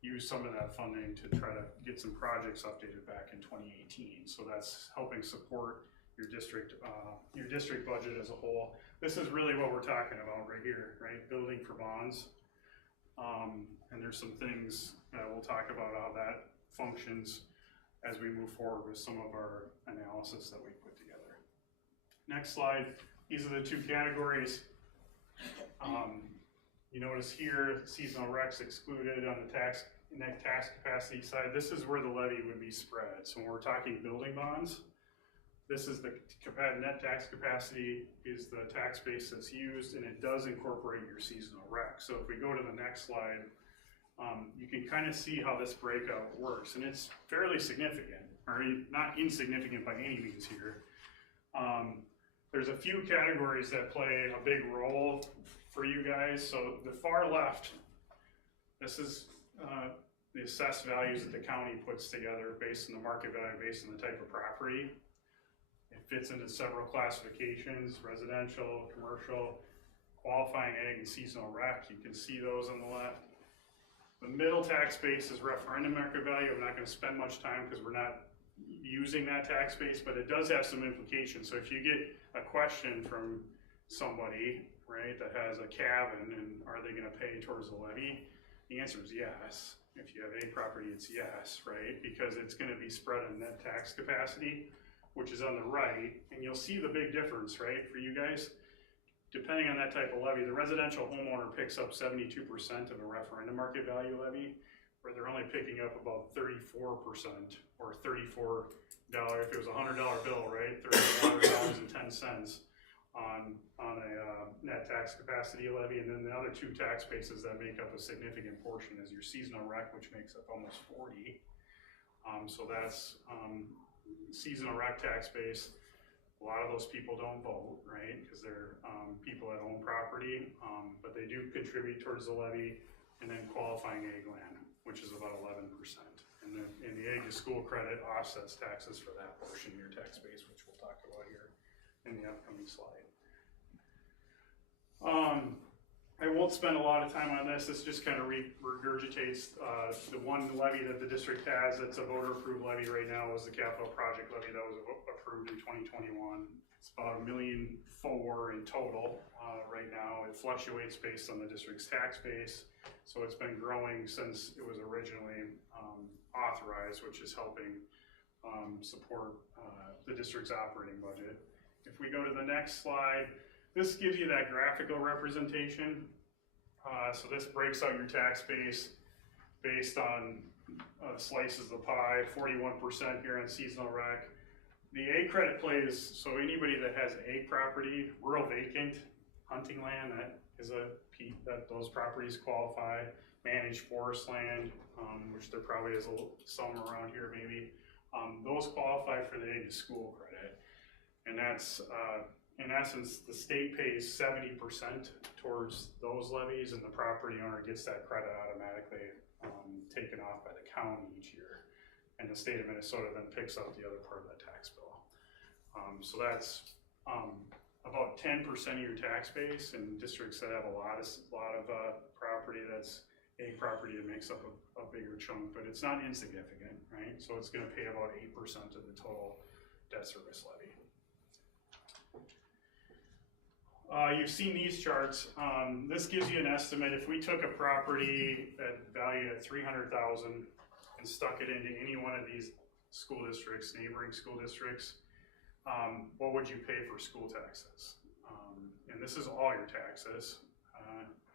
used some of that funding to try to get some projects updated back in 2018. So that's helping support your district budget as a whole. This is really what we're talking about right here, right? Building for bonds. And there's some things that we'll talk about how that functions as we move forward with some of our analysis that we put together. Next slide. These are the 2 categories. You notice here, seasonal recs excluded on the net tax capacity side. This is where the levy would be spread. So when we're talking building bonds, this is the net tax capacity is the tax base that's used, and it does incorporate your seasonal rec. So if we go to the next slide, you can kind of see how this breakout works, and it's fairly significant, or not insignificant by any means here. There's a few categories that play a big role for you guys. So the far left, this is the assessed values that the county puts together based on the market value, based on the type of property. It fits into several classifications: residential, commercial, qualifying ag and seasonal rec, you can see those on the left. The middle tax base is referendum market value. I'm not gonna spend much time because we're not using that tax base, but it does have some implications. So if you get a question from somebody, right, that has a cabin and are they gonna pay towards the levy? The answer is yes. If you have a property, it's yes, right? Because it's gonna be spread on net tax capacity, which is on the right, and you'll see the big difference, right, for you guys. Depending on that type of levy, the residential homeowner picks up 72% of a referendum market value levy, where they're only picking up about 34% or $34, if it was a $100 bill, right, $34.10 on a net tax capacity levy. And then the other two tax bases that make up a significant portion is your seasonal rec, which makes up almost 40. So that's seasonal rec tax base. A lot of those people don't vote, right, because they're people that own property, but they do contribute towards the levy. And then qualifying ag land, which is about 11%. And the ag to school credit offsets taxes for that portion of your tax base, which we'll talk about here in the upcoming slide. I won't spend a lot of time on this. This just kind of regurgitates the one levy that the district has that's a voter approved levy right now was the capital project levy that was approved in 2021. It's about $1.4 million in total right now. It fluctuates based on the district's tax base. So it's been growing since it was originally authorized, which is helping support the district's operating budget. If we go to the next slide, this gives you that graphical representation. So this breaks out your tax base based on slices of the pie, 41% here on seasonal rec. The A credit plays, so anybody that has a property, rural vacant, hunting land, that is those properties qualify. Managed forest land, which there probably is some around here maybe. Those qualify for the A to school credit. And that's, in essence, the state pays 70% towards those levies, and the property owner gets that credit automatically taken off by the county each year. And the state of Minnesota then picks up the other part of that tax bill. So that's about 10% of your tax base, and districts that have a lot of property, that's a property that makes up a bigger chunk, but it's not insignificant, right? So it's gonna pay about 8% of the total debt service levy. You've seen these charts. This gives you an estimate. If we took a property that valued at $300,000 and stuck it into any one of these school districts, neighboring school districts, what would you pay for school taxes? And this is all your taxes.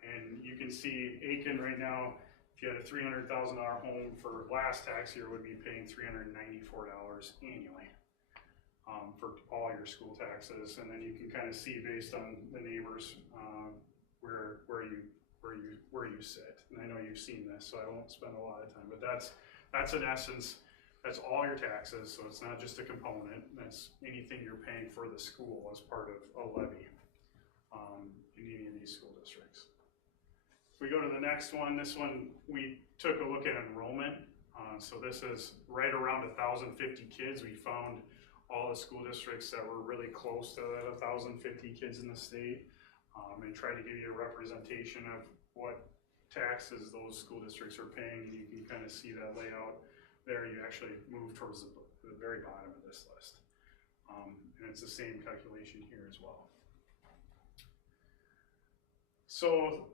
And you can see Aiken right now, if you had a $300,000 home for last tax year, would be paying $394 annually. For all your school taxes, and then you can kind of see based on the neighbors where you sit. And I know you've seen this, so I won't spend a lot of time. But that's in essence, that's all your taxes. So it's not just a component. That's anything you're paying for the school as part of a levy in any of these school districts. If we go to the next one, this one we took a look at enrollment. So this is right around 1,050 kids. We found all the school districts that were really close to that 1,050 kids in the state, and try to give you a representation of what taxes those school districts are paying. And you can kind of see that layout there. You actually move towards the very bottom of this list. And it's the same calculation here as well. So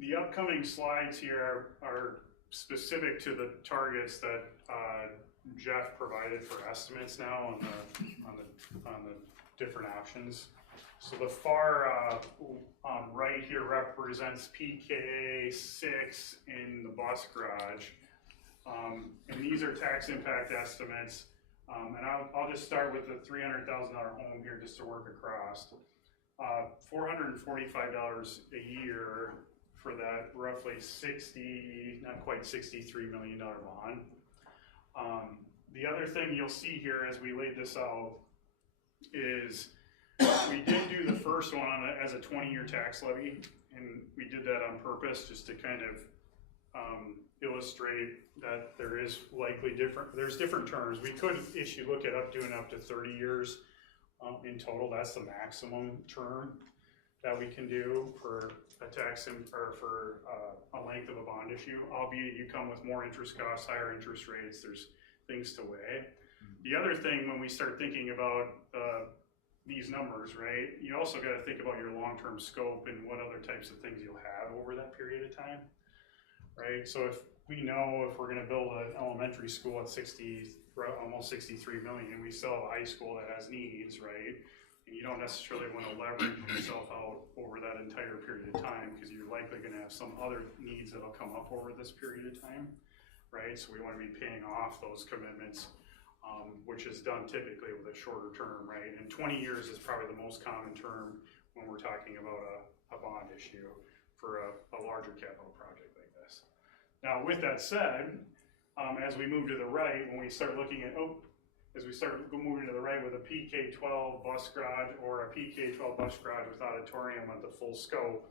the upcoming slides here are specific to the targets that Jeff provided for estimates now on the different options. So the far right here represents PK 6 in the bus garage, and these are tax impact estimates. And I'll just start with the $300,000 home here just to work across. $445 a year for that roughly not quite $63 million bond. The other thing you'll see here as we laid this out is we did do the first one as a 20-year tax levy, and we did that on purpose just to kind of illustrate that there is likely there's different terms. We could look at doing up to 30 years in total. That's the maximum term that we can do for a or for a length of a bond issue, albeit you come with more interest costs, higher interest rates, there's things to weigh. The other thing, when we start thinking about these numbers, right, you also got to think about your long-term scope and what other types of things you'll have over that period of time, right? So if we know if we're going to build an elementary school at almost 63 million, we still have a high school that has needs, right? And you don't necessarily want to leverage yourself out over that entire period of time because you're likely going to have some other needs that'll come up over this period of time, right? So we want to be paying off those commitments, which is done typically with a shorter term, right? And 20 years is probably the most common term when we're talking about a bond issue for a larger capital project like this. Now, with that said, as we move to the right, when we start looking at, moving to the right with a PK-12 bus garage or a PK-12 bus garage with auditorium at the full scope,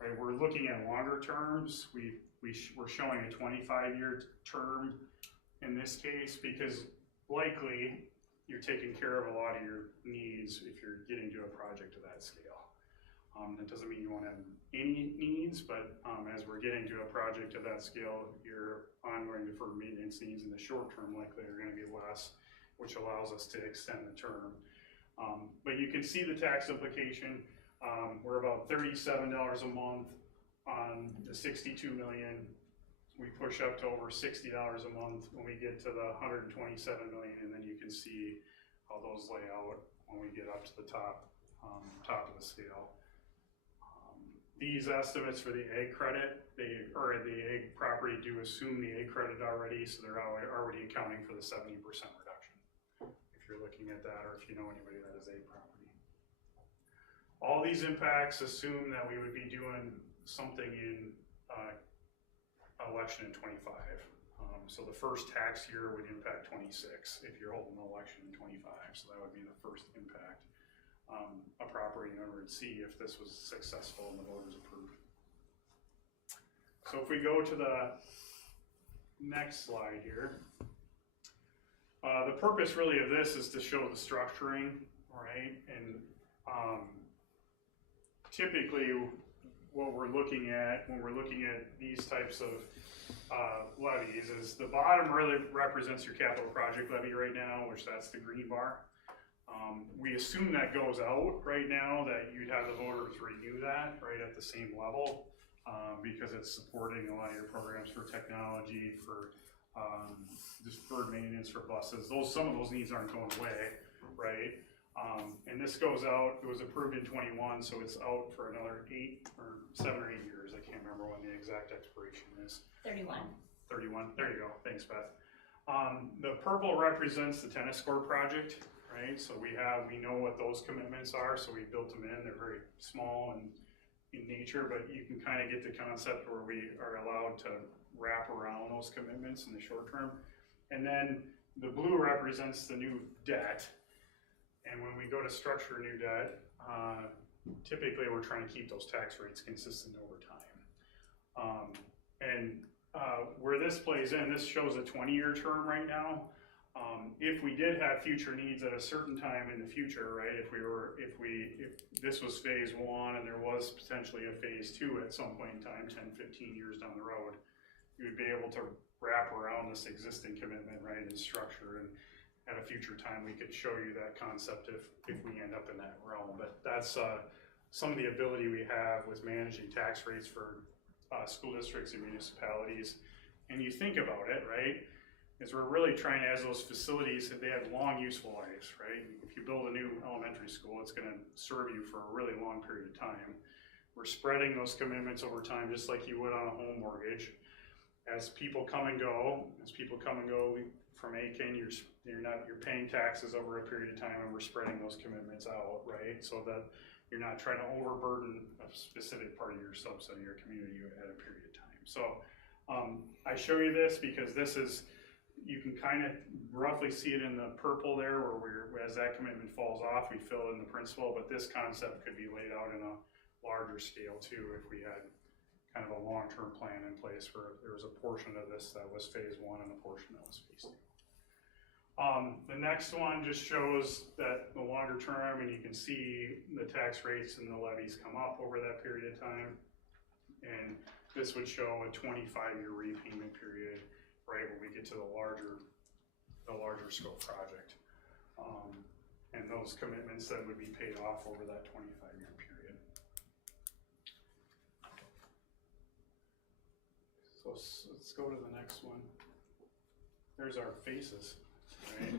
right? We're looking at longer terms. We're showing a 25-year term in this case because likely you're taking care of a lot of your needs if you're getting to a project of that scale. That doesn't mean you won't have any needs, but as we're getting to a project of that scale, your ongoing deferred maintenance needs in the short term likely are going to be less, which allows us to extend the term. But you can see the tax implication. We're about $37 a month on the 62 million. We push up to over $60 a month when we get to the 127 million, and then you can see how those lay out when we get up to the top of the scale. These estimates for the ag credit, the ag property do assume the ag credit already, so they're already accounting for the 70% reduction. If you're looking at that, or if you know anybody that is ag property. All these impacts assume that we would be doing something in election in 25. So the first tax year would impact 26 if you're holding an election in 25. So that would be the first impact. A property owner would see if this was successful and the voters approved. So if we go to the next slide here, the purpose really of this is to show the structuring, right? And typically what we're looking at when we're looking at these types of levies is the bottom really represents your capital project levy right now, which that's the green bar. We assume that goes out right now, that you'd have the voters renew that right at the same level because it's supporting a lot of your programs for technology, for deferred maintenance for buses. Some of those needs aren't going away, right? And this goes out, it was approved in 21, so it's out for another 7 or 8 years. I can't remember when the exact expiration is. 31. 31, there you go, thanks Beth. The purple represents the tennis court project, right? So we know what those commitments are, so we built them in. They're very small and in nature, but you can kind of get the concept where we are allowed to wrap around those commitments in the short term. And then the blue represents the new debt. And when we go to structure new debt, typically we're trying to keep those tax rates consistent over time. Where this plays in, this shows a 20-year term right now. If we did have future needs at a certain time in the future, right? If this was phase 1 and there was potentially a phase 2 at some point in time, 10, 15 years down the road, you would be able to wrap around this existing commitment, right, and structure. And at a future time, we could show you that concept if we end up in that realm. But that's some of the ability we have with managing tax rates for school districts and municipalities. And you think about it, right, is we're really trying to, as those facilities, they have long useful lives, right? If you build a new elementary school, it's going to serve you for a really long period of time. We're spreading those commitments over time, just like you would on a home mortgage. As people come and go from ACAN, you're paying taxes over a period of time, and we're spreading those commitments out, right? So that you're not trying to overburden a specific part of your subset of your community at a period of time. So I show you this because you can kind of roughly see it in the purple there, where as that commitment falls off, we fill in the principal, but this concept could be laid out in a larger scale too if we had kind of a long-term plan in place where there was a portion of this that was phase 1 and a portion that was phase 2. The next one just shows that the longer term, and you can see the tax rates and the levies come up over that period of time. And this would show a 25-year repayment period, right, when we get to the larger scope project. And those commitments then would be paid off over that 25-year period. So let's go to the next one. There's our faces, right?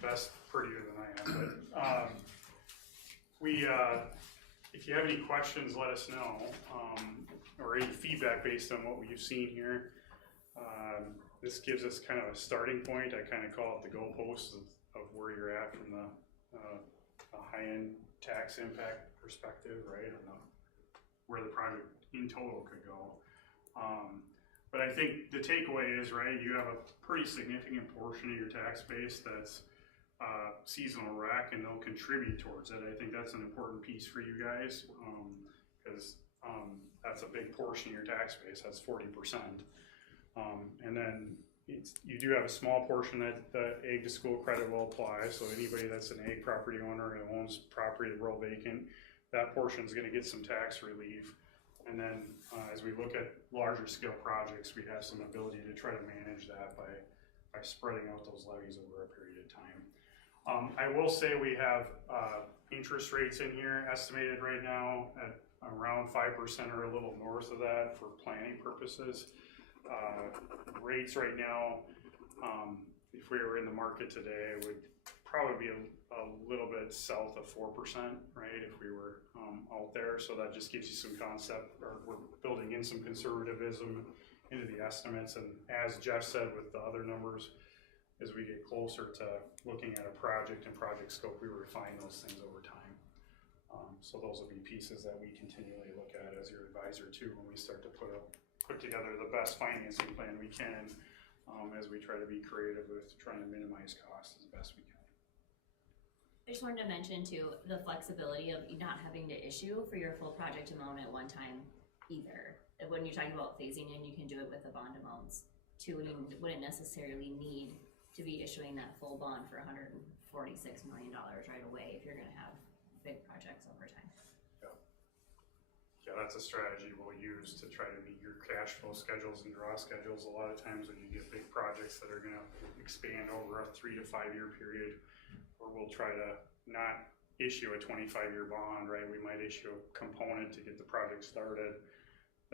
Best prettier than I am, but if you have any questions, let us know, or any feedback based on what we've seen here. This gives us kind of a starting point. I kind of call it the goalposts of where you're at from the high-end tax impact perspective, right, and where the project in total could go. But I think the takeaway is, right, you have a pretty significant portion of your tax base that's seasonal rec, and they'll contribute towards it. I think that's an important piece for you guys, because that's a big portion of your tax base. That's 40%. And then you do have a small portion that the ag to school credit will apply. So anybody that's an ag property owner who owns property that's real vacant, that portion is going to get some tax relief. And then as we look at larger scale projects, we have some ability to try to manage that by spreading out those levies over a period of time. I will say we have interest rates in here estimated right now at around 5% or a little north of that for planning purposes. Rates right now, if we were in the market today, would probably be a little bit south of 4%, right, if we were out there. So that just gives you some concept, or we're building in some conservatism into the estimates. And as Jeff said with the other numbers, as we get closer to looking at a project and project scope, we refine those things over time. So those will be pieces that we continually look at as your advisor too, when we start to put together the best financing plan we can, as we try to be creative with trying to minimize costs as best we can. I just wanted to mention too, the flexibility of not having to issue for your full project amount at one time either. When you're talking about phasing in, you can do it with the bond amounts too, and you wouldn't necessarily need to be issuing that full bond for $146 million right away if you're gonna have big projects over time. Yeah, that's a strategy we'll use to try to meet your cash flow schedules and draw schedules. A lot of times when you get big projects that are gonna expand over a 3 to 5 year period, or we'll try to not issue a 25-year bond, right? We might issue a component to get the project started.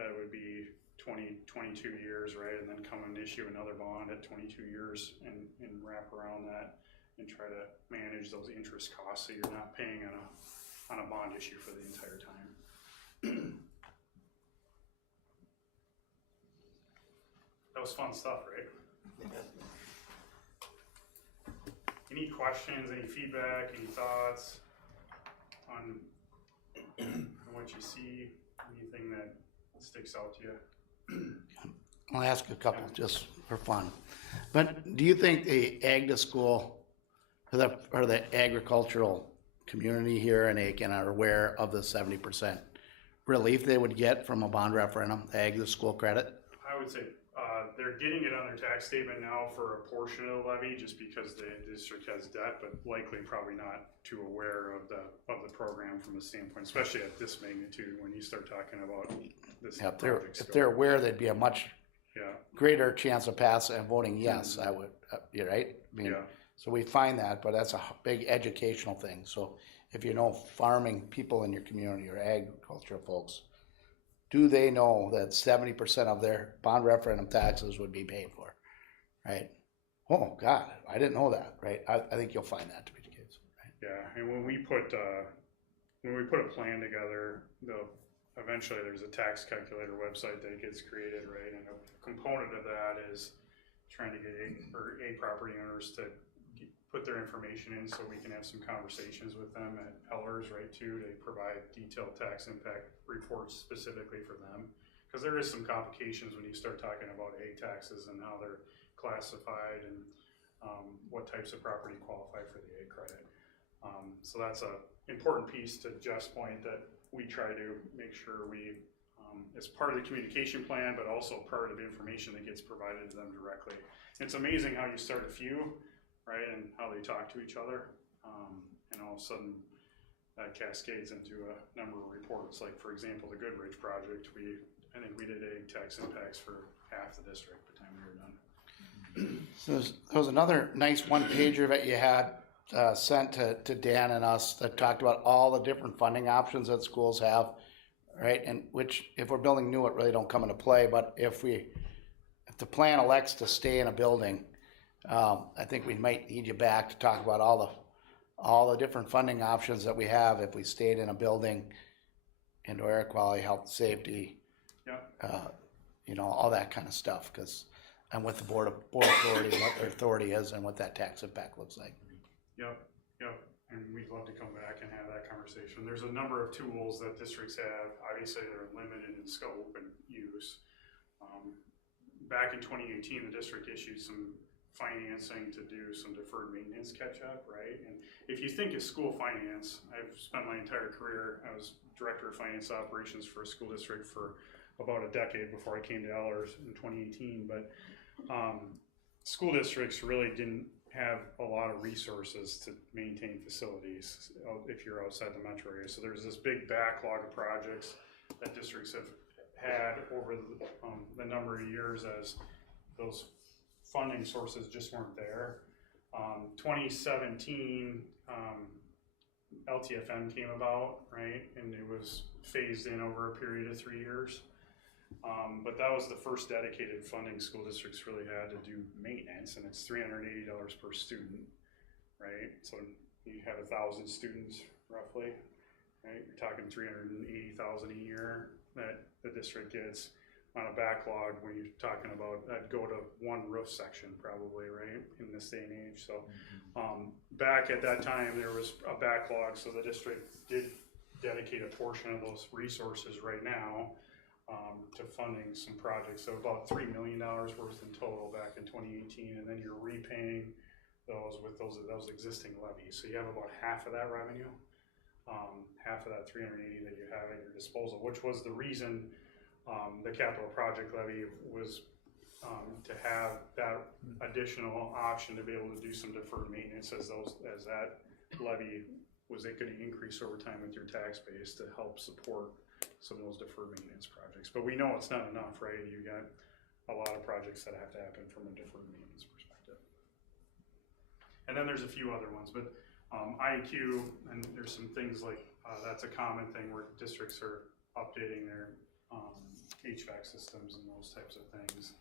That would be 22 years, right? And then come and issue another bond at 22 years and wrap around that and try to manage those interest costs so you're not paying on a bond issue for the entire time. That was fun stuff, right? Any questions, any feedback, any thoughts on what you see? Anything that sticks out to you? I'll ask a couple just for fun. But do you think the ag to school or the agricultural community here in Aiken are aware of the 70% relief they would get from a bond referendum, the ag to school credit? I would say they're getting it on their tax statement now for a portion of the levy just because the district has debt, but likely probably not too aware of the program from a standpoint, especially at this magnitude when you start talking about this. Yeah, if they're aware, they'd be a much greater chance of passing and voting yes. I would, you're right. I mean, so we find that, but that's a big educational thing. So if you know farming people in your community or agricultural folks, do they know that 70% of their bond referendum taxes would be paid for, right? Oh God, I didn't know that, right? I think you'll find that to be the case, right? Yeah, and when we put a plan together, eventually there's a tax calculator website that gets created, right? And a component of that is trying to get A property owners to put their information in so we can have some conversations with them at Ellers, right, too, to provide detailed tax impact reports specifically for them. Because there is some complications when you start talking about ag taxes and how they're classified and what types of property qualify for the ag credit. So that's an important piece to Jeff's point that we try to make sure we as part of the communication plan, but also part of the information that gets provided to them directly. It's amazing how you start a few, right, and how they talk to each other, and all of a sudden that cascades into a number of reports. Like, for example, the Goodrich project, I think we did ag tax impacts for half the district by the time we were done. So there was another nice one pager that you had sent to Dan and us that talked about all the different funding options that schools have, right? And which, if we're building new, it really don't come into play. But if the plan elects to stay in a building, I think we might need you back to talk about all the different funding options that we have if we stayed in a building, indoor air quality, health, safety, all that kind of stuff. And with the board authority, what their authority is, and what that tax impact looks like. Yep. And we'd love to come back and have that conversation. There's a number of tools that districts have. Obviously, they're limited in scope and use. Back in 2018, the district issued some financing to do some deferred maintenance catch-up, right? And if you think of school finance, I've spent my entire career, I was director of finance operations for a school district for about a decade before I came to Ellers in 2018, but school districts really didn't have a lot of resources to maintain facilities if you're outside the metro area. So there's this big backlog of projects that districts have had over the number of years as those funding sources just weren't there. 2017, LTFM came about, right? And it was phased in over a period of 3 years. But that was the first dedicated funding school districts really had to do maintenance, and it's $380 per student, right? So you have 1,000 students roughly, right? You're talking $380,000 a year that the district gets on a backlog when you're talking about that go to one roof section probably, right, in this day and age. So back at that time there was a backlog, so the district did dedicate a portion of those resources right now to funding some projects. So about $3 million worth in total back in 2018, and then you're repaying those with those existing levies. So you have about half of that revenue, half of that 380 that you have at your disposal, which was the reason the capital project levy was to have that additional option to be able to do some deferred maintenance as that levy it could increase over time with your tax base to help support some of those deferred maintenance projects. But we know it's not enough, right? You got a lot of projects that have to happen from a deferred maintenance perspective. And then there's a few other ones, but IQ, and there's some things like that's a common thing where districts are updating their HVAC systems and those types of things.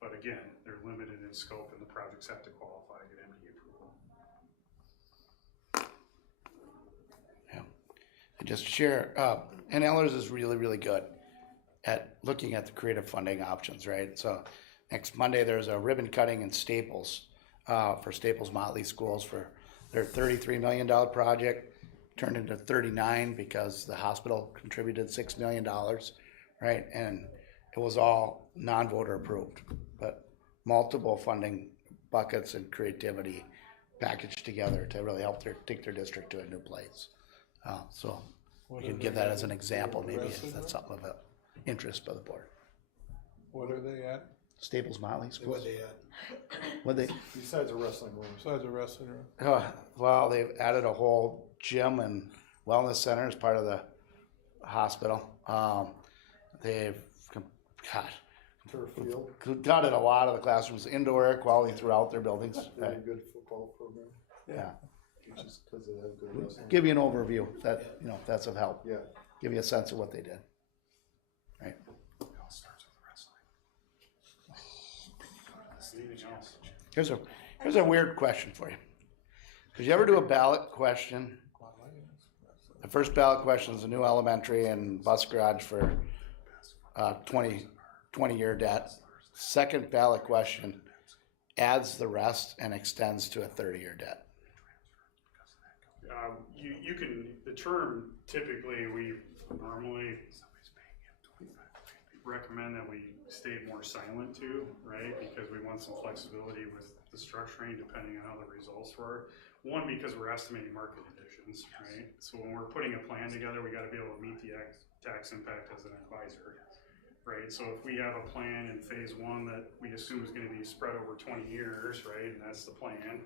But again, they're limited in scope and the projects have to qualify, get MD approval. And just share, and Ellers is really, really good at looking at the creative funding options, right? So next Monday, there's a ribbon cutting in Staples for Staples Motley Schools for their $33 million project. Turned into 39 because the hospital contributed $6 million, right? And it was all non-voter approved, but multiple funding buckets and creativity packaged together to really help take their district to a new place. So you can give that as an example, maybe if that's something of interest by the board. What are they at? Staples Motley Schools. What they Besides a wrestling room. Besides a wrestling room? Well, they've added a whole gym and wellness center as part of the hospital. They've Turf field. gutted a lot of the classrooms, indoor air quality throughout their buildings. They have a good football program. Yeah. Just because they have good wrestling. Give you an overview that, if that's of help. Yeah. Give you a sense of what they did. Right. It all starts with wrestling. Anything else? Here's a weird question for you. Did you ever do a ballot question? The first ballot question is a new elementary and bus garage for 20-year debt. Second ballot question adds the rest and extends to a 30-year debt. You can, the term typically we normally recommend that we stay more silent to, right? Because we want some flexibility with the structuring depending on how the results were. One, because we're estimating market conditions, right? So when we're putting a plan together, we got to be able to meet the tax impact as an advisor, right? So if we have a plan in phase one that we assume is gonna be spread over 20 years, right, and that's the plan,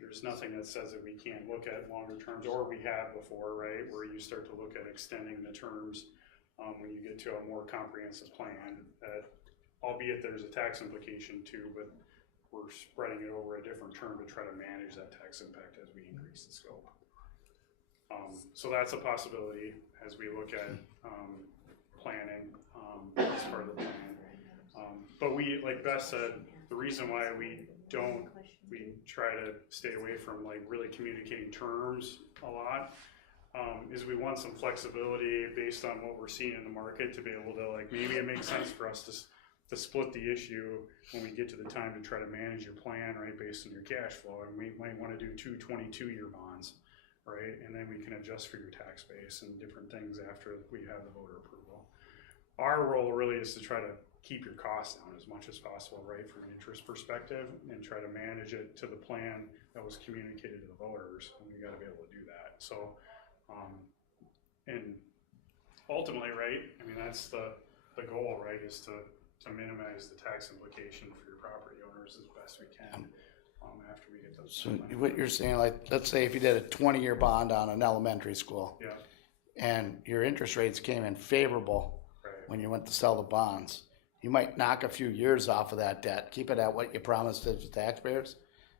there's nothing that says that we can't look at longer terms, or we have before, right, where you start to look at extending the terms when you get to a more comprehensive plan, that albeit there's a tax implication too, but we're spreading it over a different term to try to manage that tax impact as we increase the scope. So that's a possibility as we look at planning as part of the plan. But we, like Beth said, the reason why we try to stay away from like really communicating terms a lot is we want some flexibility based on what we're seeing in the market to be able to, like, maybe it makes sense for us to split the issue when we get to the time to try to manage your plan, right, based on your cash flow. And we might want to do 2 22-year bonds, right? And then we can adjust for your tax base and different things after we have the voter approval. Our role really is to try to keep your costs down as much as possible, right, from an interest perspective, and try to manage it to the plan that was communicated to the voters, and we got to be able to do that. So, and ultimately, right, I mean, that's the goal, right, is to minimize the tax implication for your property owners as best we can after we get those. So what you're saying, like, let's say if you did a 20-year bond on an elementary school, Yeah, and your interest rates came in favorable right. when you went to sell the bonds, you might knock a few years off of that debt, keep it at what you promised to the taxpayers,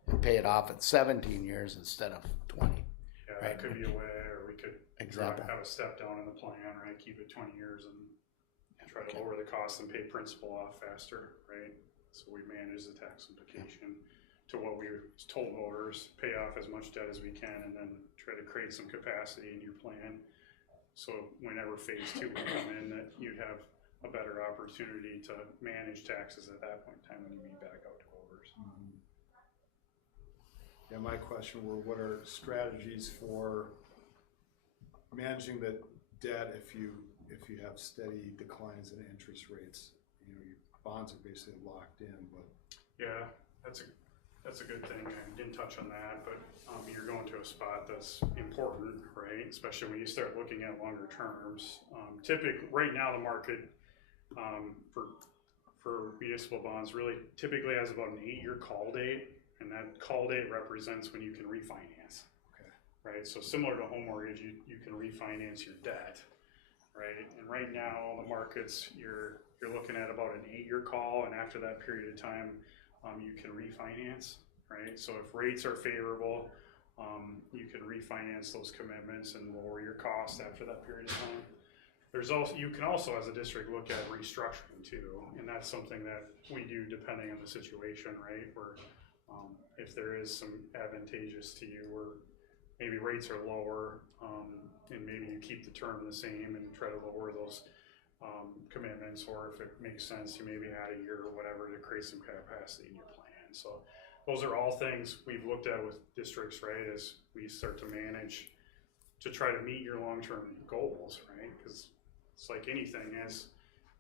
and pay it off at 17 years instead of 20. Yeah, Right. that could be a way, or we could Example. have a step down in the plan, right? Keep it 20 years and try to Okay. lower the cost and pay principal off faster, right? So we manage the tax implication to what we told voters, pay off as much debt as we can, and then try to create some capacity in your plan. So whenever phase 2 would come in, that you'd have a better opportunity to manage taxes at that point in time when you meet back out to voters. Yeah, my question were, what are strategies for managing the debt if you have steady declines in interest rates? You know, your bonds are basically locked in, but. Yeah, that's a good thing. I didn't touch on that, but you're going to a spot that's important, right? Especially when you start looking at longer terms. Typically, right now the market for municipal bonds really typically has about an 8-year call date, and that call date represents when you can refinance. Okay. Right, so similar to a home mortgage, you can refinance your debt, right? And right now the markets, you're looking at about an 8-year call, and after that period of time, you can refinance, right? So if rates are favorable, you can refinance those commitments and lower your costs after that period of time. You can also, as a district, look at restructuring too, and that's something that we do depending on the situation, right? Where if there is some advantageous to you, where maybe rates are lower, and maybe you keep the term the same and try to lower those commitments, or if it makes sense, you maybe add a year or whatever to create some capacity in your plan. So those are all things we've looked at with districts, right, as we start to manage to try to meet your long-term goals, right? Because it's like anything, as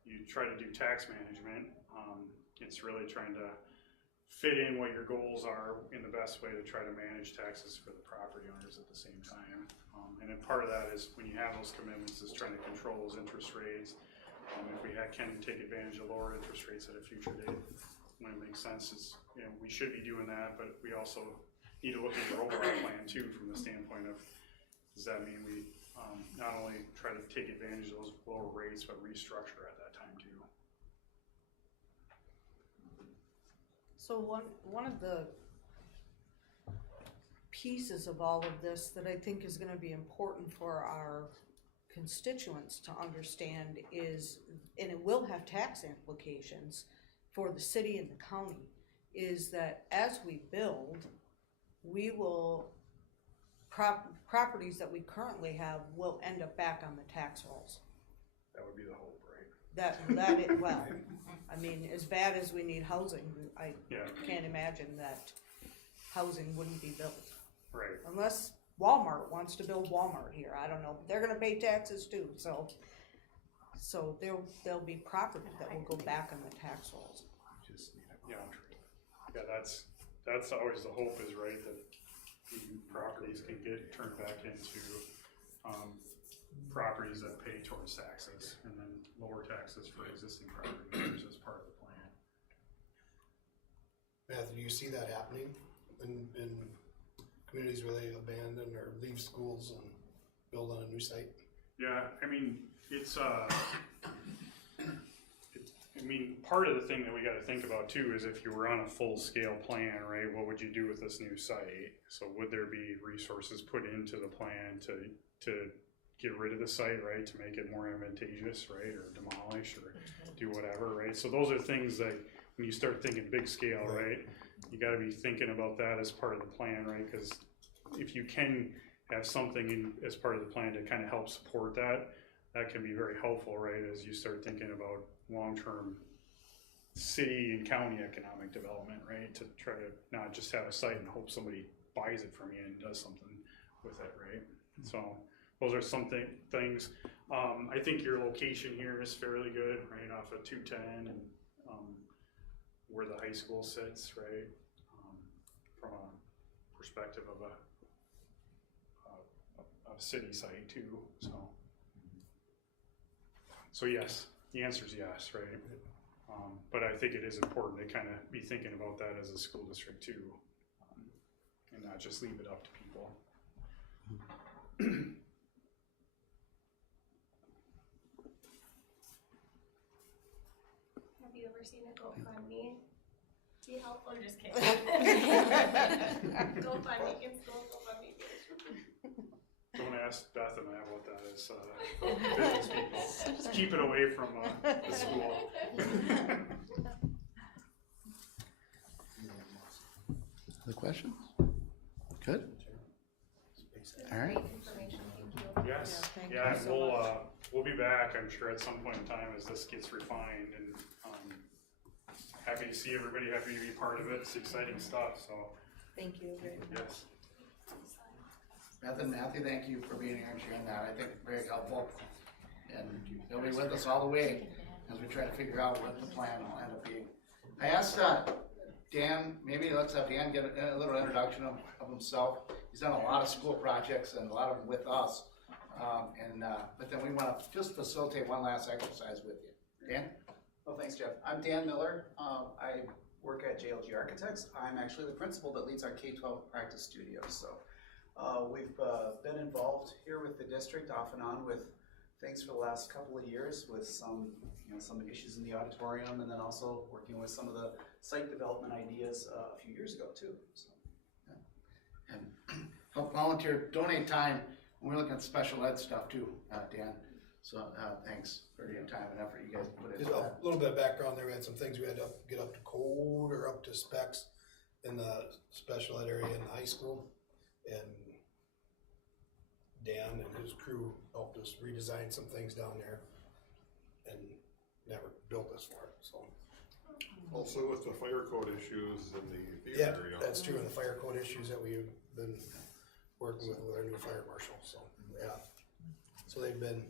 you try to do tax management, it's really trying to fit in what your goals are in the best way to try to manage taxes for the property owners at the same time. And then part of that is when you have those commitments is trying to control those interest rates. If we can take advantage of lower interest rates at a future date, when it makes sense, we should be doing that, but we also need to look at your overall plan too, from the standpoint of, does that mean we not only try to take advantage of those lower rates, but restructure at that time too? So one of the pieces of all of this that I think is going to be important for our constituents to understand is, and it will have tax implications for the city and the county, is that as we build, we will, properties that we currently have will end up back on the tax rolls. That would be the hope, right? Well, I mean, as bad as we need housing, I can't imagine that housing wouldn't be built. Right. Unless Walmart wants to build Walmart here, I don't know, they're gonna pay taxes too, so there'll be property that will go back on the tax rolls. Yeah, that's always the hope, is right, that properties can get turned back into properties that pay towards taxes, and then lower taxes for existing property owners as part of the plan. Matthew, do you see that happening in communities where they abandon or leave schools and build on a new site? Yeah, I mean, it's, part of the thing that we gotta think about too is if you were on a full-scale plan, right, what would you do with this new site? So would there be resources put into the plan to get rid of the site, right, to make it more advantageous, right, or demolish, or do whatever, right? So those are things that, when you start thinking big scale, right, you gotta be thinking about that as part of the plan, right? Because if you can have something in, as part of the plan to kind of help support that, that can be very helpful, right, as you start thinking about long-term city and county economic development, right, to try to not just have a site and hope somebody buys it from you and does something with it, right? So those are some things. I think your location here is fairly good, right, off of 210 and where the high school sits, right, from a perspective of a city site too, so yes, the answer is yes, right? But I think it is important to kind of be thinking about that as a school district too, and not just leave it up to people. Have you ever seen a GoFundMe? Be helpful, just kidding. GoFundMe in school, GoFundMe. Don't ask Beth and I about that as business people. Just keep it away from the school. Other questions? Good? All right. Information, thank you. Yes, thank yeah, you and so we'll be back, I'm sure, at some point in time as this gets refined, and happy to see everybody, happy to be part of it. It's exciting stuff, so Thank you very much. yes. Beth and Matthew, thank you for being here and sharing that. I think very helpful. And you'll be with us all the way as we try to figure out what the plan will end up being. I asked Dan, maybe let's have Dan get a little introduction of himself. He's done a lot of school projects and a lot of them with us. But then we want to just facilitate one last exercise with you. Dan? Well, thanks, Jeff. I'm Dan Miller. I work at JLG Architects. I'm actually the principal that leads our K-12 practice studios. So we've been involved here with the district off and on with things for the last couple of years with some issues in the auditorium, and then also working with some of the site development ideas a few years ago too. So. And help volunteer, donate time. We're looking at special ed stuff too, Dan. So thanks for your time and effort you guys put into Just that. a little bit of background there. We had some things we had to get up to code or up to specs in the special ed area in high school. And Dan and his crew helped us redesign some things down there and never built this far, so. Also with the fire code issues in the Yeah, theater area. that's true, and the fire code issues that we've been working with our new fire marshal, so, yeah. So they've been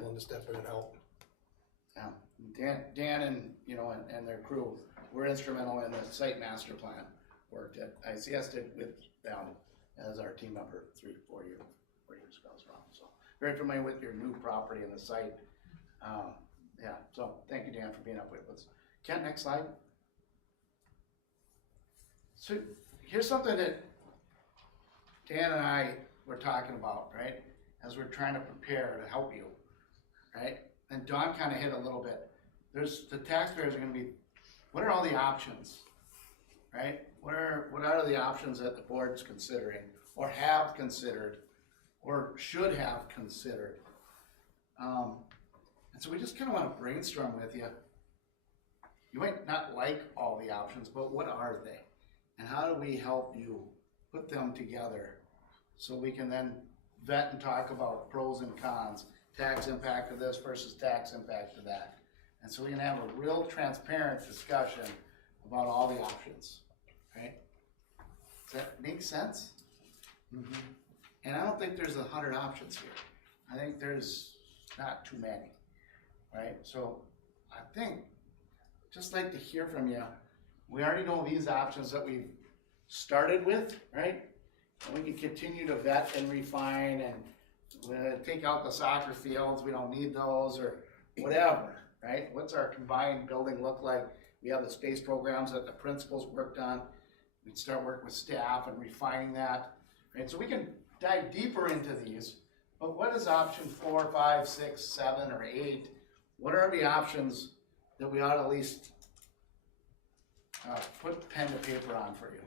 willing to step in and help. Yeah, Dan and their crew were instrumental in the site master plan work that ICS did with them as our team member 4 years ago as well. So very familiar with your new property and the site. Yeah, so thank you, Dan, for being up with us. Kent, next slide. So here's something that Dan and I were talking about, right? As we're trying to prepare to help you, right? And Don kind of hit a little bit. The taxpayers are going to be, what are all the options, right? What are the options that the board's considering, or have considered, or should have considered? And so we just kind of want to brainstorm with you. You might not like all the options, but what are they? And how do we help you put them together so we can then vet and talk about pros and cons, tax impact of this versus tax impact of that. And so we can have a real transparent discussion about all the options, right? Does that make sense? Mm-hmm. And I don't think there's 100 options here. I think there's not too many, right? So I think, just like to hear from you. We already know these options that we've started with, right? And we can continue to vet and refine and take out the soccer fields, we don't need those, or whatever, right? What's our combined building look like? We have the space programs that the principals worked on. We'd start working with staff and refining that, right? So we can dive deeper into these, but what is option 4, 5, 6, 7, or 8? What are the options that we ought to at least put pen to paper on for you?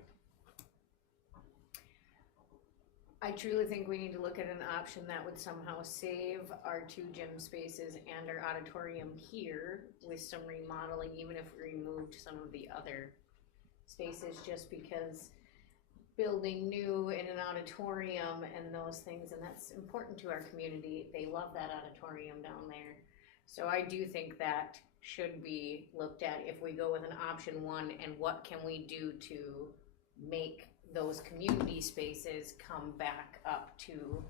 I truly think we need to look at an option that would somehow save our 2 gym spaces and our auditorium here with some remodeling, even if we removed some of the other spaces, just because building new in an auditorium and those things, and that's important to our community. They love that auditorium down there. So I do think that should be looked at if we go with an option 1, and what can we do to make those community spaces come back up to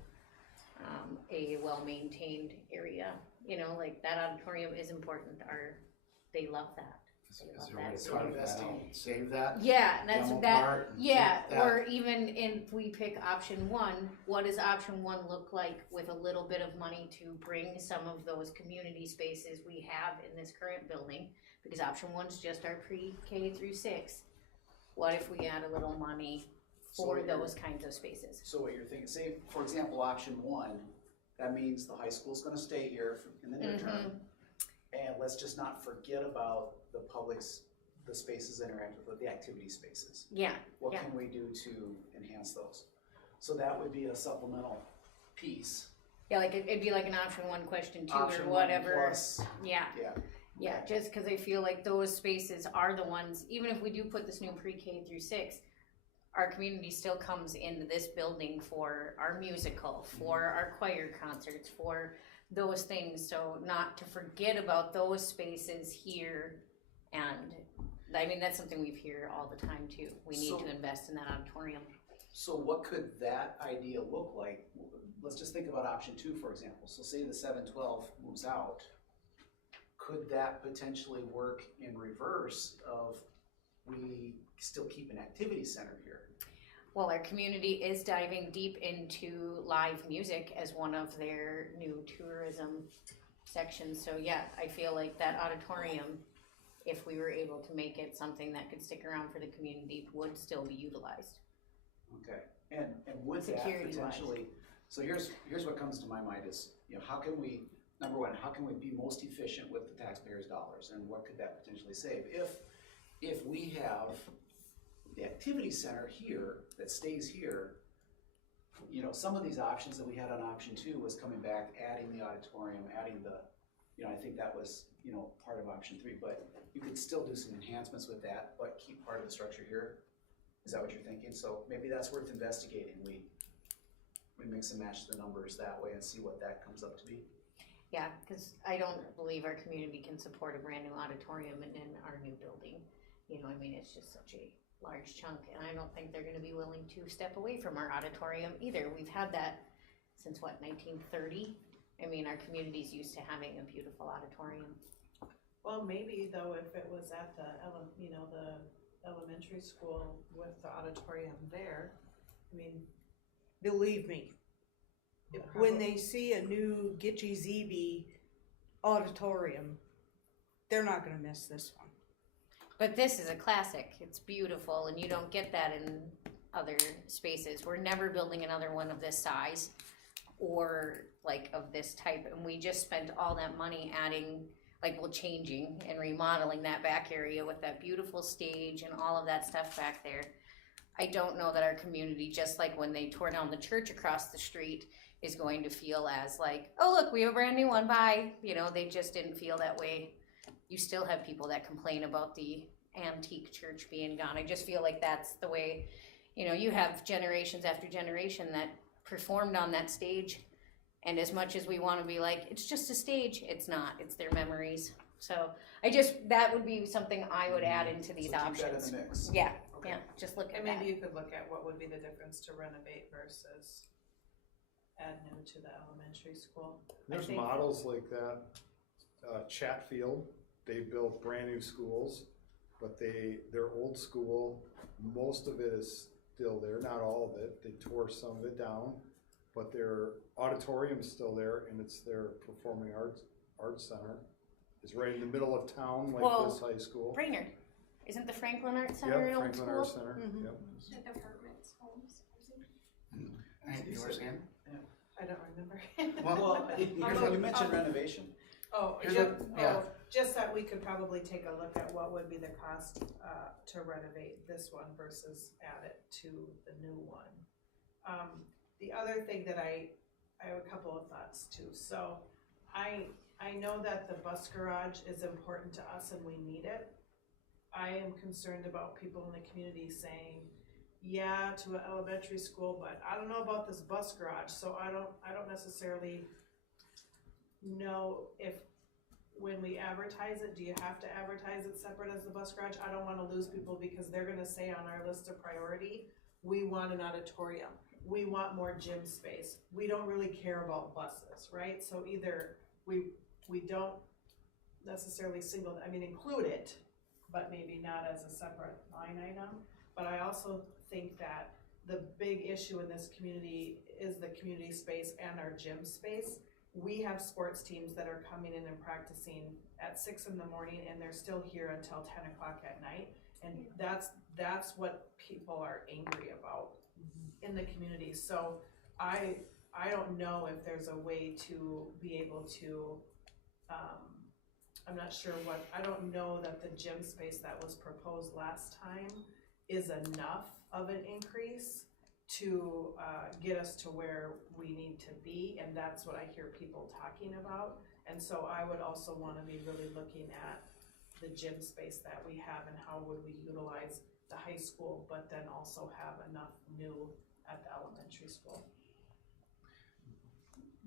a well-maintained area. You know, like that auditorium is important. They love that. Is there a way to carve that out? Save that? Yeah, and that's demo that. part and Yeah, keep that? or even if we pick option 1, what does option 1 look like with a little bit of money to bring some of those community spaces we have in this current building? Because option 1 is just our pre-K through 6. What if we add a little money for those kinds of spaces? So what you're thinking, say, for example, option 1, that means the high school's gonna stay here in the near term. And let's just not forget about the spaces interactive with the activity spaces. Yeah. What can we do to enhance those? So that would be a supplemental piece. Yeah, like it'd be like an option 1, question 2, Option or 1 whatever. plus, Yeah. yeah. Yeah, just because I feel like those spaces are the ones, even if we do put this new pre-K through 6, our community still comes into this building for our musical, for our choir concerts, for those things. So not to forget about those spaces here. And I mean, that's something we've heard all the time too. We need to invest in that auditorium. So what could that idea look like? Let's just think about option 2, for example. So say the 712 moves out. Could that potentially work in reverse of we still keep an activity center here? Well, our community is diving deep into live music as one of their new tourism sections. So yeah, I feel like that auditorium, if we were able to make it something that could stick around for the community, would still be utilized. Okay, and would that potentially, so here's what comes to my mind is, you know, how can we, number 1, how can we be most efficient with the taxpayers' dollars, and what could that potentially save? If we have the activity center here that stays here, you know, some of these options that we had on option 2 was coming back, adding the auditorium, adding the, you know, I think that was, you know, part of option 3, but you could still do some enhancements with that, but keep part of the structure here. Is that what you're thinking? So maybe that's worth investigating. We mix and match the numbers that way and see what that comes up to be. Yeah, because I don't believe our community can support a brand new auditorium in our new building. You know, I mean, it's just such a large chunk, and I don't think they're going to be willing to step away from our auditorium either. We've had that since what, 1930? I mean, our community's used to having a beautiful auditorium. Well, maybe though, if it was at the elementary school with the auditorium there, I mean. Believe me, when they see a new Gitchy ZB auditorium, they're not gonna miss this one. But this is a classic. It's beautiful, and you don't get that in other spaces. We're never building another one of this size or like of this type, and we just spent all that money adding, like, well, changing and remodeling that back area with that beautiful stage and all of that stuff back there. I don't know that our community, just like when they tore down the church across the street, is going to feel as like, oh look, we have a brand new one, bye. You know, they just didn't feel that way. You still have people that complain about the antique church being gone. I just feel like that's the way, you know, you have generations after generation that performed on that stage, and as much as we want to be like, it's just a stage, it's not, it's their memories. So that would be something I would add into these options. Keep that in the mix. Yeah. Okay. Yeah, just look at And that. maybe you could look at what would be the difference to renovate versus add new to the elementary school. There's models like that. Chatfield, they built brand new schools, but their old school, most of it is still there, not all of it. They tore some of it down, but their auditorium's still there, and it's their performing arts center. It's right in the middle of town, like Well, this high school. Brainerd, isn't the Franklin Arts Center Yep, an old Franklin school? Arts Center, Mhm. yep. Like apartments, homes, housing. You were saying? I don't remember. Well, you mentioned renovation. Oh, Here's just, a- yeah. just that we could probably take a look at what would be the cost, to renovate this one versus add it to the new one. The other thing that I have a couple of thoughts too. So I know that the bus garage is important to us and we need it. I am concerned about people in the community saying, yeah, to an elementary school, but I don't know about this bus garage, so I don't necessarily know if, when we advertise it, do you have to advertise it separate as the bus garage? I don't wanna lose people because they're gonna say on our list of priority, we want an auditorium, we want more gym space, we don't really care about buses, right? So either we don't necessarily include it, but maybe not as a separate line item. But I also think that the big issue in this community is the community space and our gym space. We have sports teams that are coming in and practicing at 6 in the morning and they're still here until 10 o'clock at night. And that's what people are angry about in the community. So I don't know if there's a way to be able to, I'm not sure I don't know that the gym space that was proposed last time is enough of an increase to get us to where we need to be, and that's what I hear people talking about. And so I would also wanna be really looking at the gym space that we have and how would we utilize the high school, but then also have enough new at the elementary school.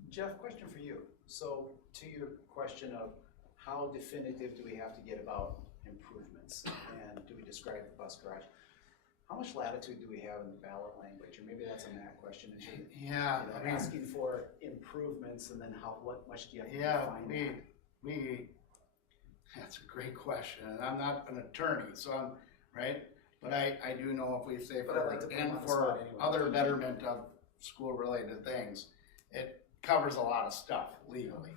Jeff, question for you. So to your question of how definitive do we have to get about improvements and do we describe the bus garage? How much latitude do we have in the ballot language? Or maybe that's a Matt question. Is it, Yeah, I mean, asking for improvements and then what much do you have to yeah, define that? that's a great question, and I'm not an attorney, so I'm, right? But I do know if we say But I'd like to put him and on the for spot anyway. other betterment of school-related things, it covers a lot of stuff legally.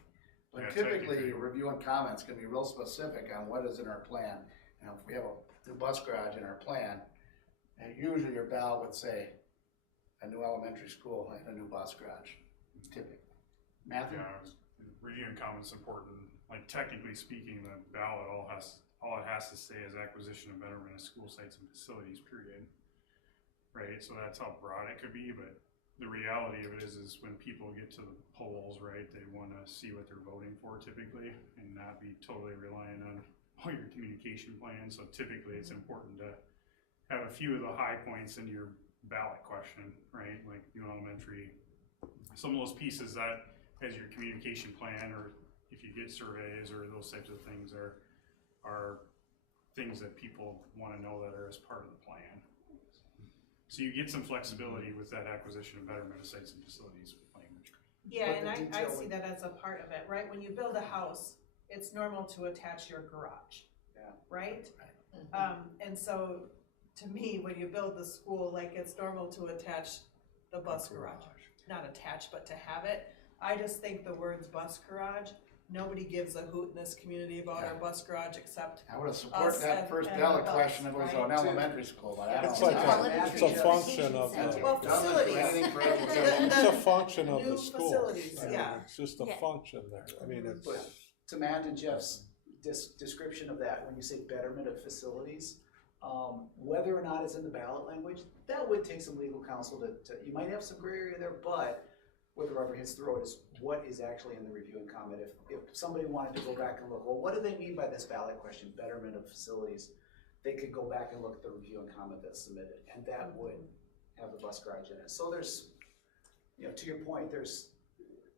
But Yeah, typically, technically. review and comments can be real specific on what is in our plan. And if we have a new bus garage in our plan, and usually your ballot would say a new elementary school and a new bus garage, typically. Matthew? Yeah, reviewing comments important. Like technically speaking, the ballot all it has to say is acquisition and betterment of school sites and facilities, period. Right, so that's how broad it could be, but the reality of it is when people get to the polls, right, they wanna see what they're voting for typically and not be totally reliant on all your communication plans. So typically it's important to have a few of the high points in your ballot question, right? Like new elementary, some of those pieces that as your communication plan, or if you get surveys or those types of things are things that people wanna know that are as part of the plan. So you get some flexibility with that acquisition and betterment of sites and facilities language. Yeah, But and the I detail see that as a part of it, right? When you build a house, it's normal to attach your garage. Yeah. Right? And so, to me, when you build the school, like, it's normal to attach the bus garage. Not attach, but to have it. I just think the words bus garage, nobody gives a hoot in this community about our bus garage except I would have supported Us that first and ballot the bus, question if it was right? an elementary school, but I don't. It's know. like it's a function of the, well, facilities. Anything for everything. it's a function of New the school. facilities, I mean, yeah. it's just a Yeah. function there. I mean, it's, But to Matt and Jeff's description of that, when you say betterment of facilities, whether or not it's in the ballot language, that would take some legal counsel to you might have some gray area there, but where the rubber hits the road is what is actually in the review and comment. If somebody wanted to go back and look, well, what do they mean by this ballot question, betterment of facilities? They could go back and look at the review and comment that's submitted, and that would have the bus garage in it. So there's, to your point,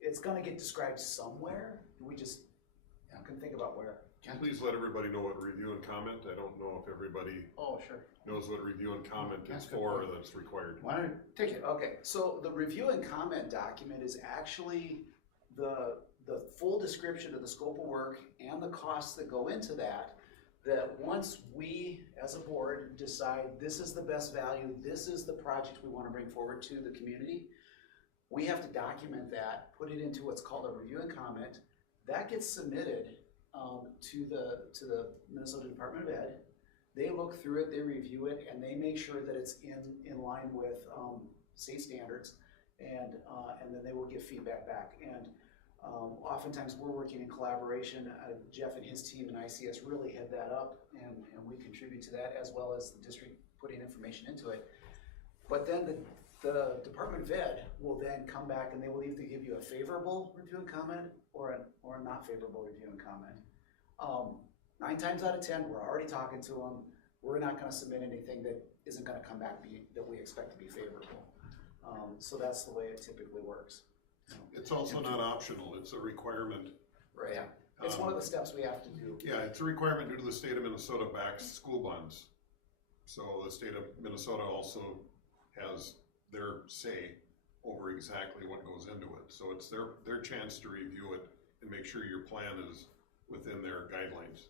it's gonna get described somewhere. We just can think about where. Please let everybody know what review and comment. I don't know if everybody Oh, sure. knows what review and comment That's is good for, point. that it's required. Why don't you take it? Okay, so the review and comment document is actually the full description of the scope of work and the costs that go into that once we, as a board, decide this is the best value, this is the project we wanna bring forward to the community, We have to document that, put it into what's called a review and comment. That gets submitted to the Minnesota Department of Ed. They look through it, they review it, and they make sure that it's in line with state standards, and then they will give feedback back. And oftentimes we're working in collaboration. Jeff and his team and ICS really head that up, and we contribute to that, as well as the district putting information into it. But then the Department of Ed will then come back and they will either give you a favorable review and comment or a not favorable review and comment. 9 times out of 10, we're already talking to them. We're not going to submit anything that isn't going to come back that we expect to be favorable. So that's the way it typically works. It's also not optional, it's a requirement. Right. Yeah. It's one of the steps we have to do. Yeah, it's a requirement due to the state of Minnesota backs school bonds. So the state of Minnesota also has their say over exactly what goes into it. So it's their chance to review it and make sure your plan is within their guidelines.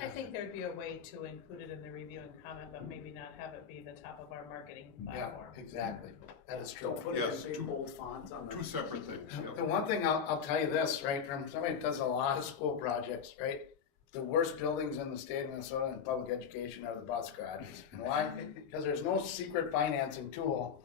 I think there'd be a way to include it in the review and comment, but maybe not have it be the top of our marketing platform. Yeah, exactly. That is true. Don't put it in big bold font on the. Two separate things. Yep. The one thing I'll tell you this, right, from somebody that does a lot of school projects, right? The worst buildings in the state of Minnesota in public education are the bus garages. And why? Because there's no secret financing tool.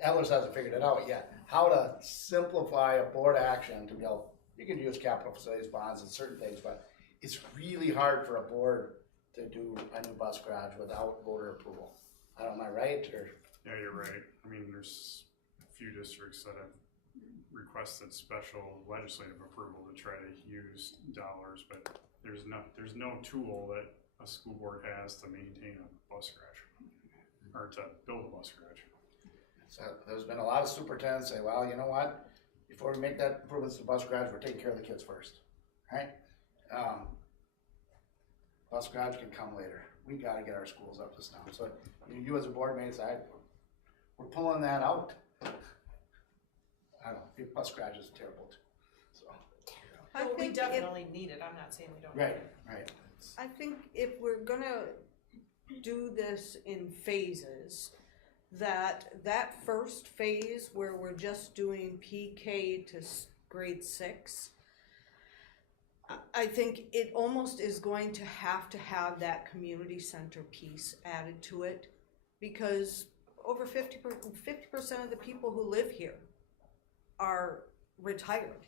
Ellers hasn't figured it out yet. How to simplify a board action to be able, you can use capital facilities bonds and certain things, but it's really hard for a board to do a new bus garage without voter approval. I don't know, am I right? Or Yeah, you're right. I mean, there's a few districts that have requested special legislative approval to try to use dollars, but there's no tool that a school board has to maintain a bus garage or to build a bus garage. so there's been a lot of superintendents say, well, you know what? Before we make that improvements to the bus garage, we're taking care of the kids first, right? Bus garage can come later. We got to get our schools up to snuff. So you as a board may say, we're pulling that out. I don't know. Bus garage is terrible too. So. I We think definitely need it. I'm not saying we don't. Right, right. I think if we're gonna do this in phases, that first phase where we're just doing PK to grade 6, I think it almost is going to have that community center piece added to it, because over 50% of the people who live here are retired.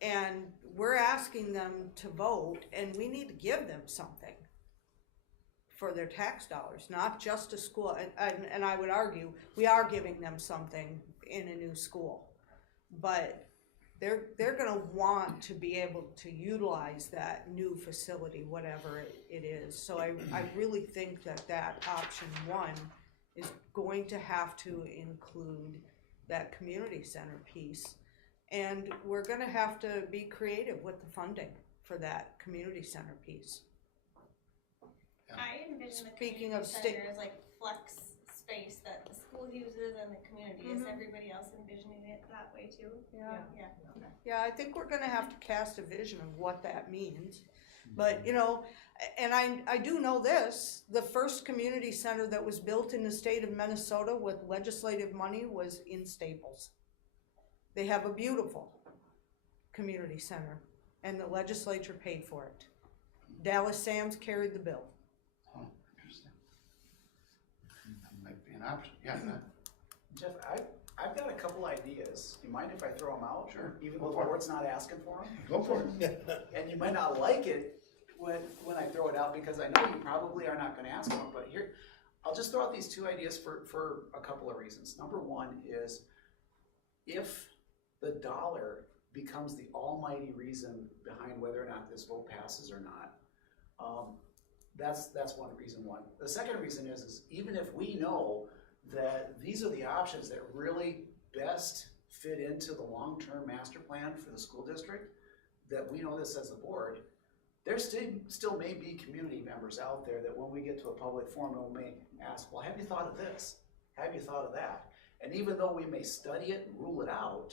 And we're asking them to vote, and we need to give them something for their tax dollars, not just a school. And I would argue we are giving them something in a new school, but they're going to want to be able to utilize that new facility, whatever it is. So I really think that option 1 is going to have to include that community center piece. And we're going to have to be creative with the funding for that community center piece. I envision the Speaking community of center as like flex space that the school uses and the community. Is Mhm. everybody else envisioning it that way too? Yeah. Yeah. Okay. Yeah, I think we're going to have to cast a vision of what that means. But, you know, and I do know this, the first community center that was built in the state of Minnesota with legislative money was in Staples. They have a beautiful community center, and the legislature paid for it. Dallas Sam's carried the bill. Oh, interesting. That might be an option. Yeah. Jeff, I've got a couple ideas. You mind if I throw them out? Sure. Even Go though the for it. board's not asking for them? Go for it. And you might not like it when I throw it out, because I know you probably are not gonna ask for them, but here, I'll just throw out these 2 ideas for a couple of reasons. Number 1 is, if the dollar becomes the almighty reason behind whether or not this vote passes or not, that's one reason. The second reason is even if we know that these are the options that really best fit into the long-term master plan for the school district, that we know this as a board, there still may be community members out there that when we get to a public forum, we may ask, well, have you thought of this? Have you thought of that? And even though we may study it and rule it out,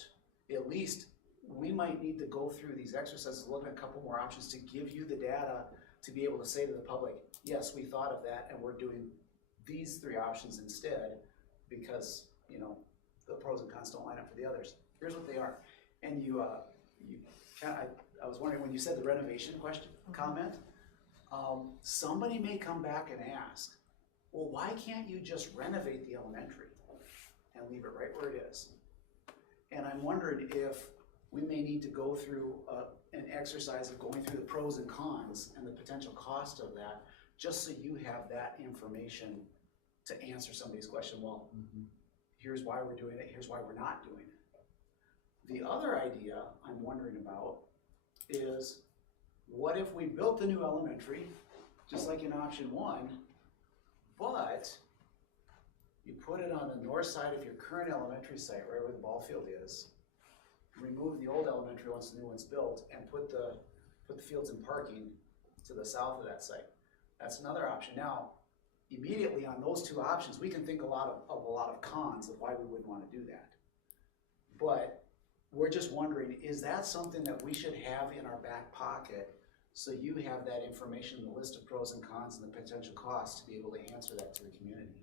at least we might need to go through these exercises, look at a couple more options to give you the data to be able to say to the public, yes, we thought of that and we're doing these 3 options instead, because, you know, the pros and cons don't line up for the others. Here's what they are. And I was wondering, when you said the renovation question, comment, somebody may come back and ask, well, why can't you just renovate the elementary and leave it right where it is? And I'm wondering if we may need to go through an exercise of going through the pros and cons and the potential cost of that, just so you have that information to answer somebody's question. Well, here's why we're doing it, here's why we're not doing it. The other idea I'm wondering about is, what if we built the new elementary, just like in option 1, but you put it on the north side of your current elementary site, right where the ball field is, remove the old elementary once the new one's built, and put the fields and parking to the south of that site. That's another option. Now, immediately on those two options, we can think a lot of cons of why we wouldn't want to do that. But we're just wondering, is that something that we should have in our back pocket, so you have that information, the list of pros and cons and the potential costs, to be able to answer that to the community?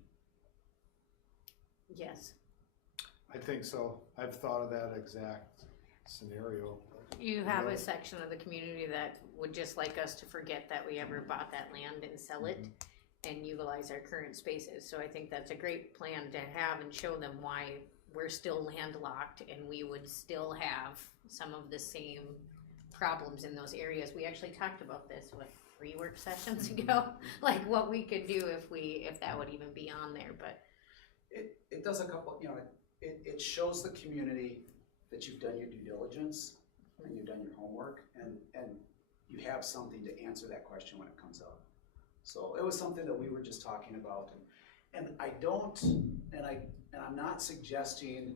Yes. I think so. I've thought of that exact scenario. You have a section of the community that would just like us to forget that we ever bought that land and sell it and utilize our current spaces. So I think that's a great plan to have and show them why we're still landlocked and we would still have some of the same problems in those areas. We actually talked about this with 3 work sessions ago, like what we could do if that would even be on there. But it does a couple, it shows the community that you've done your due diligence and you've done your homework, and you have something to answer that question when it comes up. So it was something that we were just talking about, and I'm not suggesting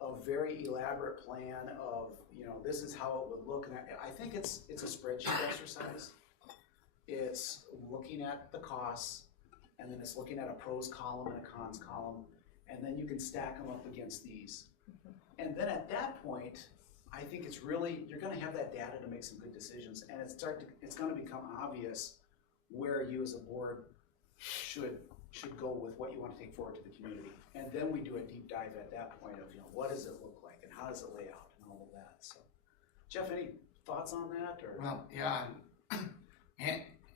a very elaborate plan of, this is how it would look. And I think it's a spreadsheet exercise. It's looking at the costs, and then it's looking at a pros column and a cons column, and then you can stack them up against these. And then at that point, I think it's really, you're gonna have that data to make some good decisions, and it's gonna become obvious where you as a board should go with what you want to take forward to the community. And then we do a deep dive at that point of, what does it look like and how does it lay out and all of that. So, Jeff, any thoughts on that? Or? Well, yeah,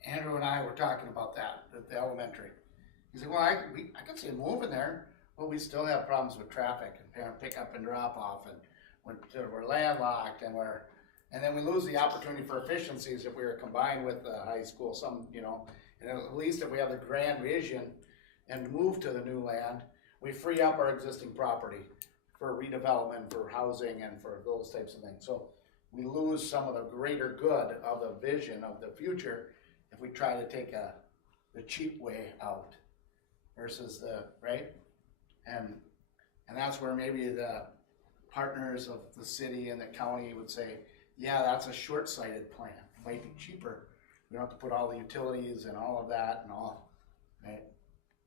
Andrew and I were talking about that at the elementary. He said, well, I could see moving there, but we still have problems with traffic and parent pickup and drop off, and we're landlocked, and then we lose the opportunity for efficiencies if we were combined with the high school, and at least if we have the grand vision and move to the new land, we free up our existing property for redevelopment, for housing, and for those types of things. So we lose some of the greater good of the vision of the future if we try to take the cheap way out versus right? And that's where maybe the partners of the city and the county would say, yeah, that's a short-sighted plan. It might be cheaper. We don't have to put all the utilities and all of that and all, right?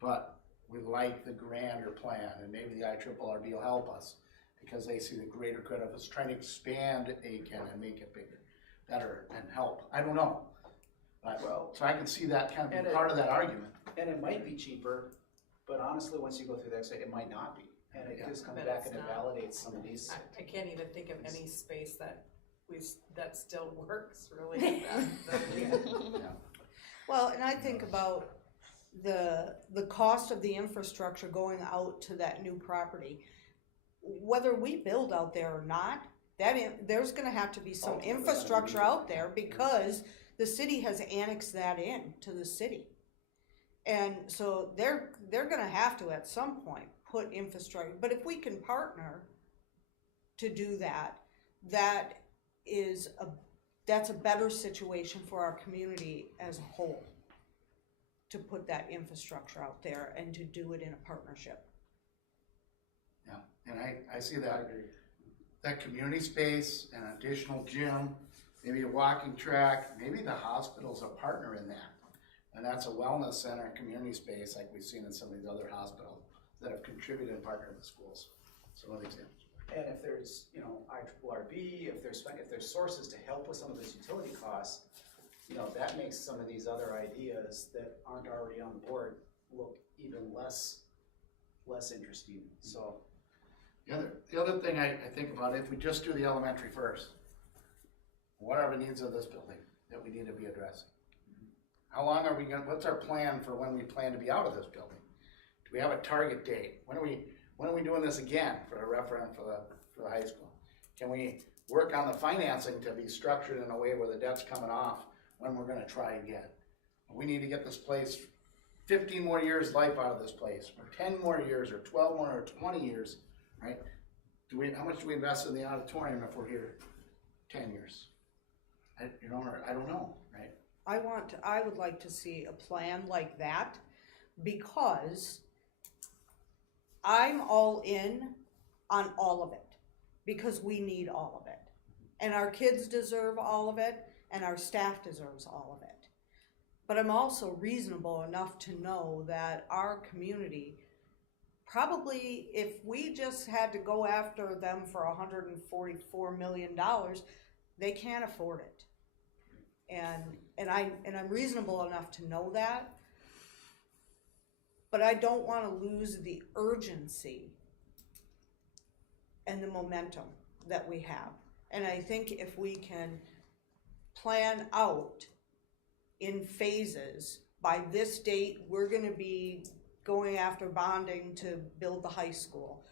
But we like the grander plan, and maybe the IRRB will help us because they see the greater good of us trying to expand Aiken and make it bigger, better, and help. I don't know. But, so I can see that kind of being part of that argument. And it might be cheaper, but honestly, once you go through the exercise, it might not be. And it just comes back and it validates some of these. I can't even think of any space that still works really. Well, and I think about the cost of the infrastructure going out to that new property. Whether we build out there or not, there's gonna have to be some infrastructure out there because the city has annexed that in to the city. And so they're gonna have to at some point put infrastructure, but if we can partner to do that, that's a better situation for our community as a whole, to put that infrastructure out there and to do it in a partnership. Yeah, and I see that community space, an additional gym, maybe a walking track, maybe the hospital's a partner in that. And that's a wellness center, community space, like we've seen in some of these other hospitals that have contributed and partnered with schools. Some other examples. And if there's, IRRB, if there's sources to help with some of those utility costs, that makes some of these other ideas that aren't already on the board look even less interesting. So, The other thing I think about, if we just do the elementary first, what are the needs of this building that we need to be addressing? How long are we gonna, what's our plan for when we plan to be out of this building? Do we have a target date? When are we doing this again for a referendum for the high school? Can we work on the financing to be structured in a way where the debt's coming off when we're gonna try again? We need to get this place 15 more years life out of this place, or 10 more years, or 12 more, or 20 years, right? How much do we invest in the auditorium if we're here 10 years? I don't know, right? I would like to see a plan like that, because I'm all in on all of it, because we need all of it. And our kids deserve all of it, and our staff deserves all of it. But I'm also reasonable enough to know that our community, probably if we just had to go after them for $144 million, they can't afford it. And I'm reasonable enough to know that, but I don't want to lose the urgency and the momentum that we have. And I think if we can plan out in phases, by this date, we're going to be going after bonding to build the high school,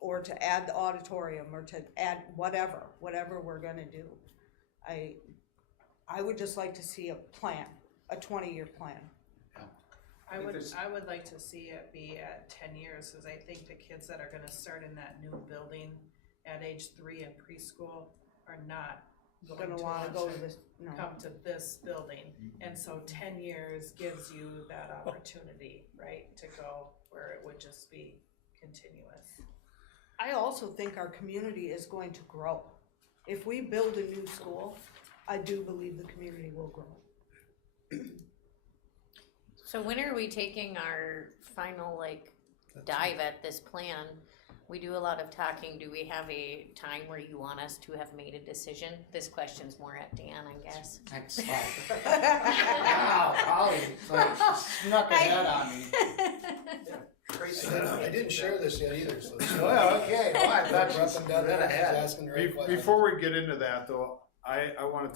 or to add the auditorium, or to add whatever we're going to do. I would just like to see a plan, a 20-year plan. I would like to see it be at 10 years, because I think the kids that are gonna start in that new building at age 3 in preschool are not going to want to go to this. No. come to this building. And so 10 years gives you that opportunity, right, to go where it would just be continuous. I also think our community is going to grow. If we build a new school, I do believe the community will grow. So when are we taking our final dive at this plan? We do a lot of talking. Do we have a time where you want us to have made a decision? This question's more at Dan, I guess. Next slide. Wow, Holly, she snuck ahead on me. I didn't share this yet either, so. Well, okay, well, I thought you read read ahead. asking the right question. Before we get into that though, I wanna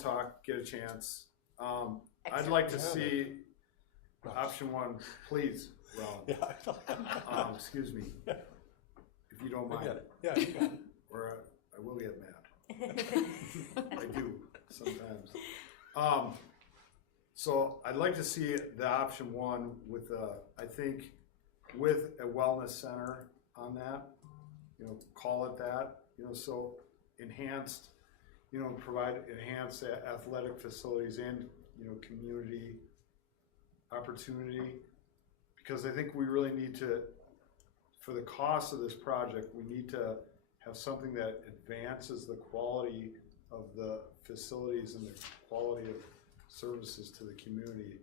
get a chance. I'd like to see option 1, please, Ron. Excuse me, if you don't mind. Yeah, you got it. Or I will get mad. I do, sometimes. So I'd like to see the option 1 with I think with a wellness center on that, call it that, so enhanced, provide enhanced athletic facilities and, community opportunity, because I think we really need to, for the cost of this project, we need to have something that advances the quality of the facilities and the quality of services to the community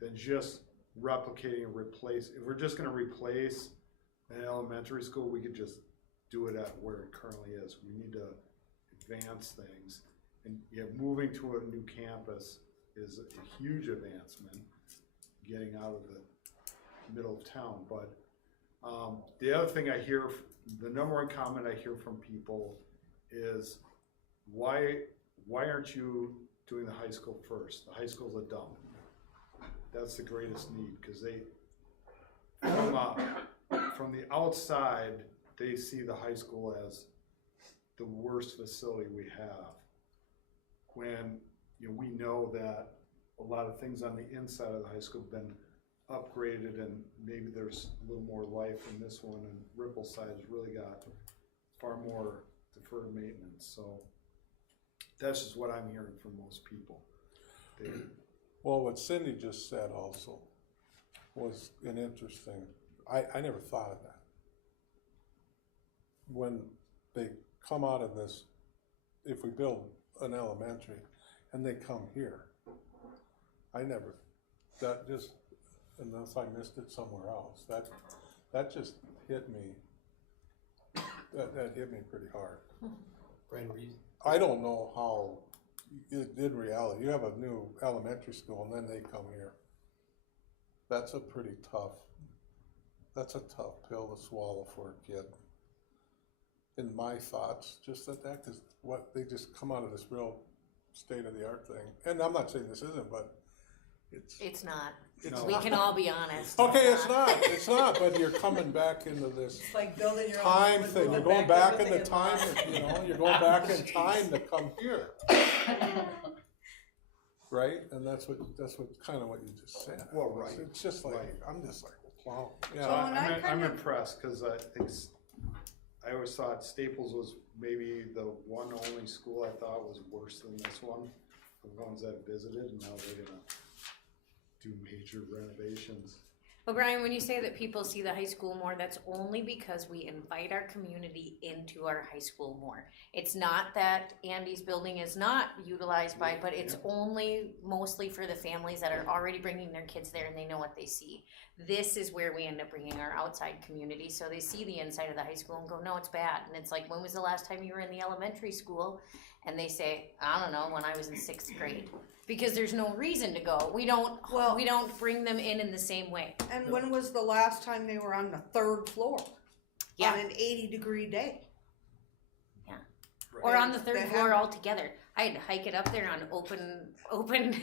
than just replicating and replace. If we're just going to replace an elementary school, we could just do it at where it currently is. We need to advance things, and moving to a new campus is a huge advancement, getting out of the middle of town. But the other thing I hear, the number one comment I hear from people is, why aren't you doing the high school first? The high school's a dump. That's the greatest need, because they, from the outside, they see the high school as the worst facility we have, when we know that a lot of things on the inside of the high school have been upgraded, and maybe there's a little more life in this one, and Rippleside has really got far more deferred maintenance. So that's just what I'm hearing from most people. Well, what Cindy just said also was an interesting, I never thought of that. When they come out of this, if we build an elementary and they come here, unless I missed it somewhere else, that just hit me, that hit me pretty hard. Brandon, I don't know how, in reality, you have a new elementary school and then they come here. That's a tough pill to swallow for a kid. in my thoughts, just at that, cause they just come out of this real state-of-the-art thing. And I'm not saying this isn't, but It's not. It's We not. can all be honest. Okay, it's not, but you're coming back into this It's like building your own. time home and thing, you're moving going to back in everything the time, law. you're going back in time to come here. Right, and that's kind of what you just said. Well, right, It's just like, right. I'm just like, wow, So yeah, when I I'm kind of, impressed, cause I always thought Staples was maybe the one only school I thought was worse than this one. The ones that visited, and now they're gonna do major renovations. But Brian, when you say that people see the high school more, that's only because we invite our community into our high school more. It's not that Andy's building is not utilized by, but it's only mostly for the families that are already bringing their kids there and they know what they see. This is where we end up bringing our outside community, so they see the inside of the high school and go, no, it's bad. And it's like, when was the last time you were in the elementary school? And they say, I don't know, when I was in 6th grade. Because there's no reason to go. We don't bring them in the same way. and when was the last time they were on the 3rd floor? Yeah. On an 80-degree day? Yeah. Or on the They 3rd floor altogether. I had to hike it up there on open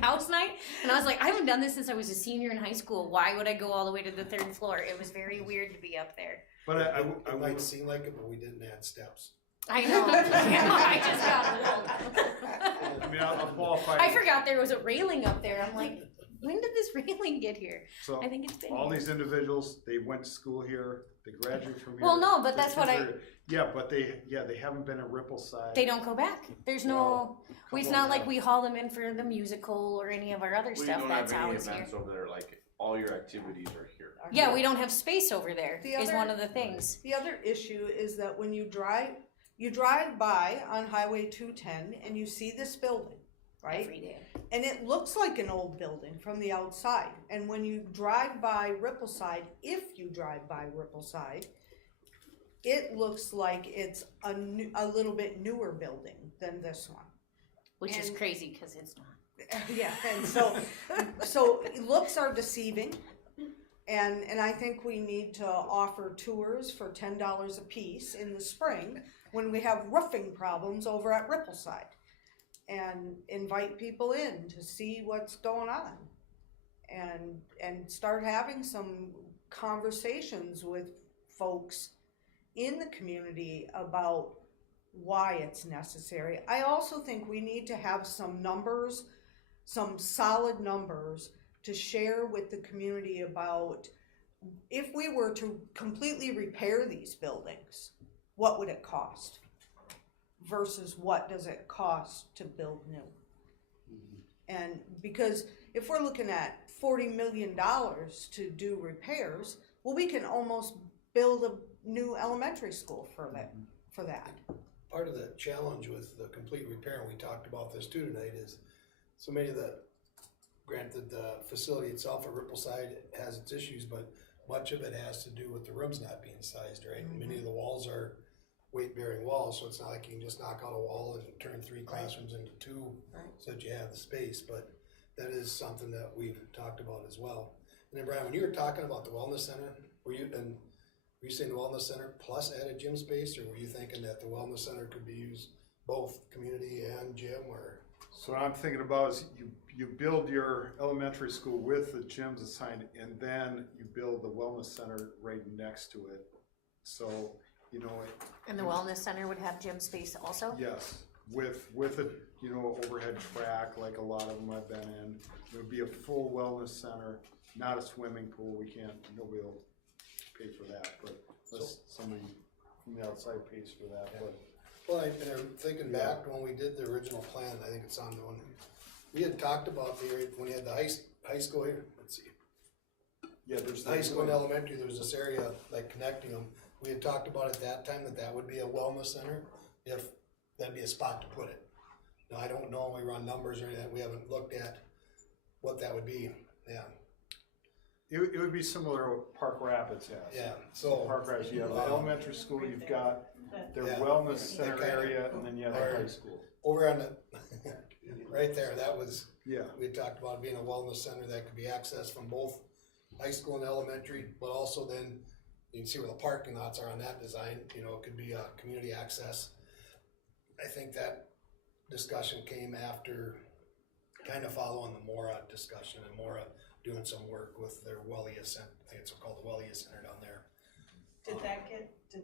house night. And I was like, I haven't done this since I was a senior in high school. Why would I go all the way to the 3rd floor? It was very weird to be up there. But I It might seem like it, but we didn't add steps. I know. I just got old. I mean, I'll qualify. I forgot there was a railing up there. I'm like, when did this railing get here? So I think it's been all here. these individuals, they went to school here, they graduated from here. Well, no, but their that's what kids yeah, but they haven't been at Rippleside. They don't go back. There's no. It's not like we haul them in for the musical or any of our other We stuff. don't That's have how any it's here. events over there, like all your activities are here. Yeah, we don't have space over there. The Is other- one of the things. The other issue is that when you drive by on Highway 210 and you see this building, right? Every day. And it looks like an old building from the outside. And when you drive by Rippleside, if you drive by Rippleside, it looks like it's a little bit newer building than this one. Which is And- crazy because it's not. Yeah, and so looks are deceiving. And I think we need to offer tours for $10 a piece in the spring when we have roofing problems over at Rippleside, and invite people in to see what's going on, and start having some conversations with folks in the community about why it's necessary. I also think we need to have some numbers, some solid numbers to share with the community about if we were to completely repair these buildings, what would it cost versus what does it cost to build new? And because if we're looking at $40 million to do repairs, well, we can almost build a new elementary school for that. Part of the challenge with the complete repair, and we talked about this too tonight, is so many of granted, the facility itself at Rippleside has its issues, but much of it has to do with the rooms not being sized, right? Mm-hmm. Many of the walls are weight-bearing walls, so it's not like you can just knock out a wall and turn 3 classrooms into 2 so that you have the space, but that is something that we've talked about as well. And then Brian, when you were talking about the wellness center, were you saying the wellness center plus added gym space, or were you thinking that the wellness center could be used both community and gym, or? So what I'm thinking about is you build your elementary school with the gyms assigned, and then you build the wellness center right next to it. So, you know. And the wellness center would have gym space also? Yes, with a, overhead track like a lot of them I've been in. It would be a full wellness center, not a swimming pool. Nobody will pay for that, but unless somebody from the outside pays for that, but. Well, I'm thinking back to when we did the original plan, I think it's on the one, we had talked about when you had the high school here, let's see. Yeah, there's. High school and elementary, there was this area like connecting them. We had talked about at that time that would be a wellness center, if that'd be a spot to put it. Now, I don't know, we run numbers or anything, we haven't looked at what that would be, yeah. It would be similar to what Park Rapids has. Yeah, so. Park Rapids, you have the elementary school, you've got their wellness center area, and then you have the high school. Over on the, right there, that was, Yeah. we talked about being a wellness center that could be accessed from both high school and elementary, but also then You can see where the parking lots are on that design, you know, it could be community access. I think that discussion came after kind of following the Mora discussion, and Mora doing some work with their Wellia Center, I think it's called the Wellia Center down there. Did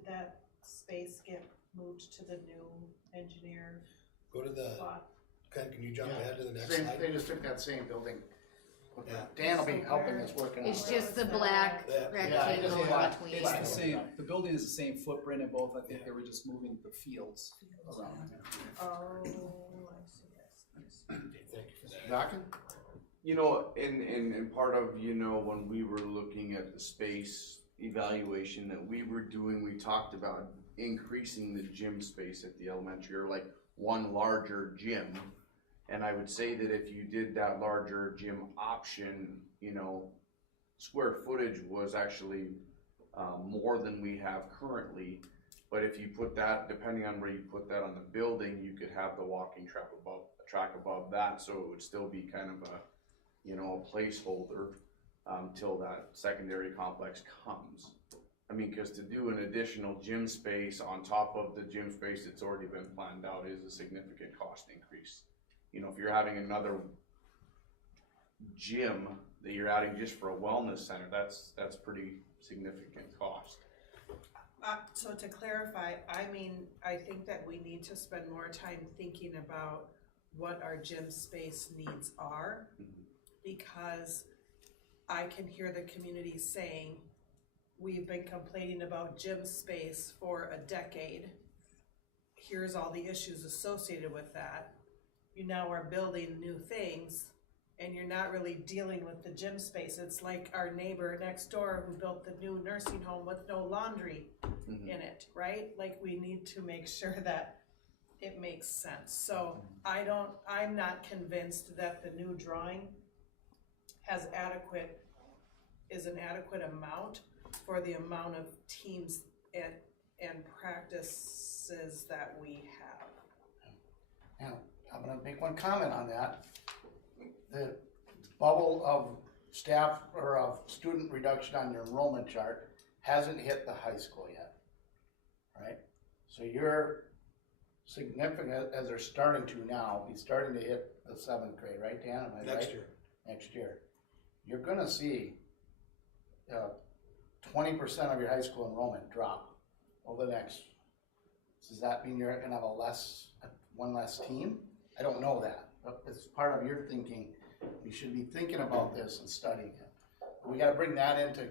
that space get moved to the new engineer Go to the, plot? can you jump Yeah. ahead to the next Same, slide? they just took that same building. Yeah. Dan will be helping us working on It's it. just the black Yeah. rectangle in Yeah. between. It's the same, the building is the same footprint in both, I think they were just moving the fields around. Oh, I see, yes. Thank you for that. Docking? You know, and part of, you know, when we were looking at the space evaluation that we were doing, we talked about increasing the gym space at the elementary, or like one larger gym. And I would say that if you did that larger gym option, you know, square footage was actually more than we have currently. But if you put that, depending on where you put that on the building, you could have the walking track above that, so it would still be kind of a, you know, a placeholder till that secondary complex comes. I mean, because to do an additional gym space on top of the gym space that's already been planned out is a significant cost increase. You know, if you're having another gym that you're adding just for a wellness center, that's pretty significant cost. So to clarify, I mean, I think that we need to spend more time thinking about what our gym space needs are, because I can hear the community saying, we've been complaining about gym space for a decade. Here's all the issues associated with that. You now are building new things, and you're not really dealing with the gym space. It's like our neighbor next door who built the new nursing home with no laundry in it, right? Like, we need to make sure that it makes sense. So I'm not convinced that the new drawing is an adequate amount for the amount of teams and practices that we have. Now, I'm gonna make one comment on that. The bubble of staff or of student reduction on your enrollment chart hasn't hit the high school yet, right? So you're significant, as they're starting to now, be starting to hit the 7th grade, right, Dan? Am I right? Next year. Next year. You're gonna see 20% of your high school enrollment drop over the next. Does that mean you're gonna have one less team? I don't know that, but it's part of your thinking. You should be thinking about this and studying it. But we gotta bring that into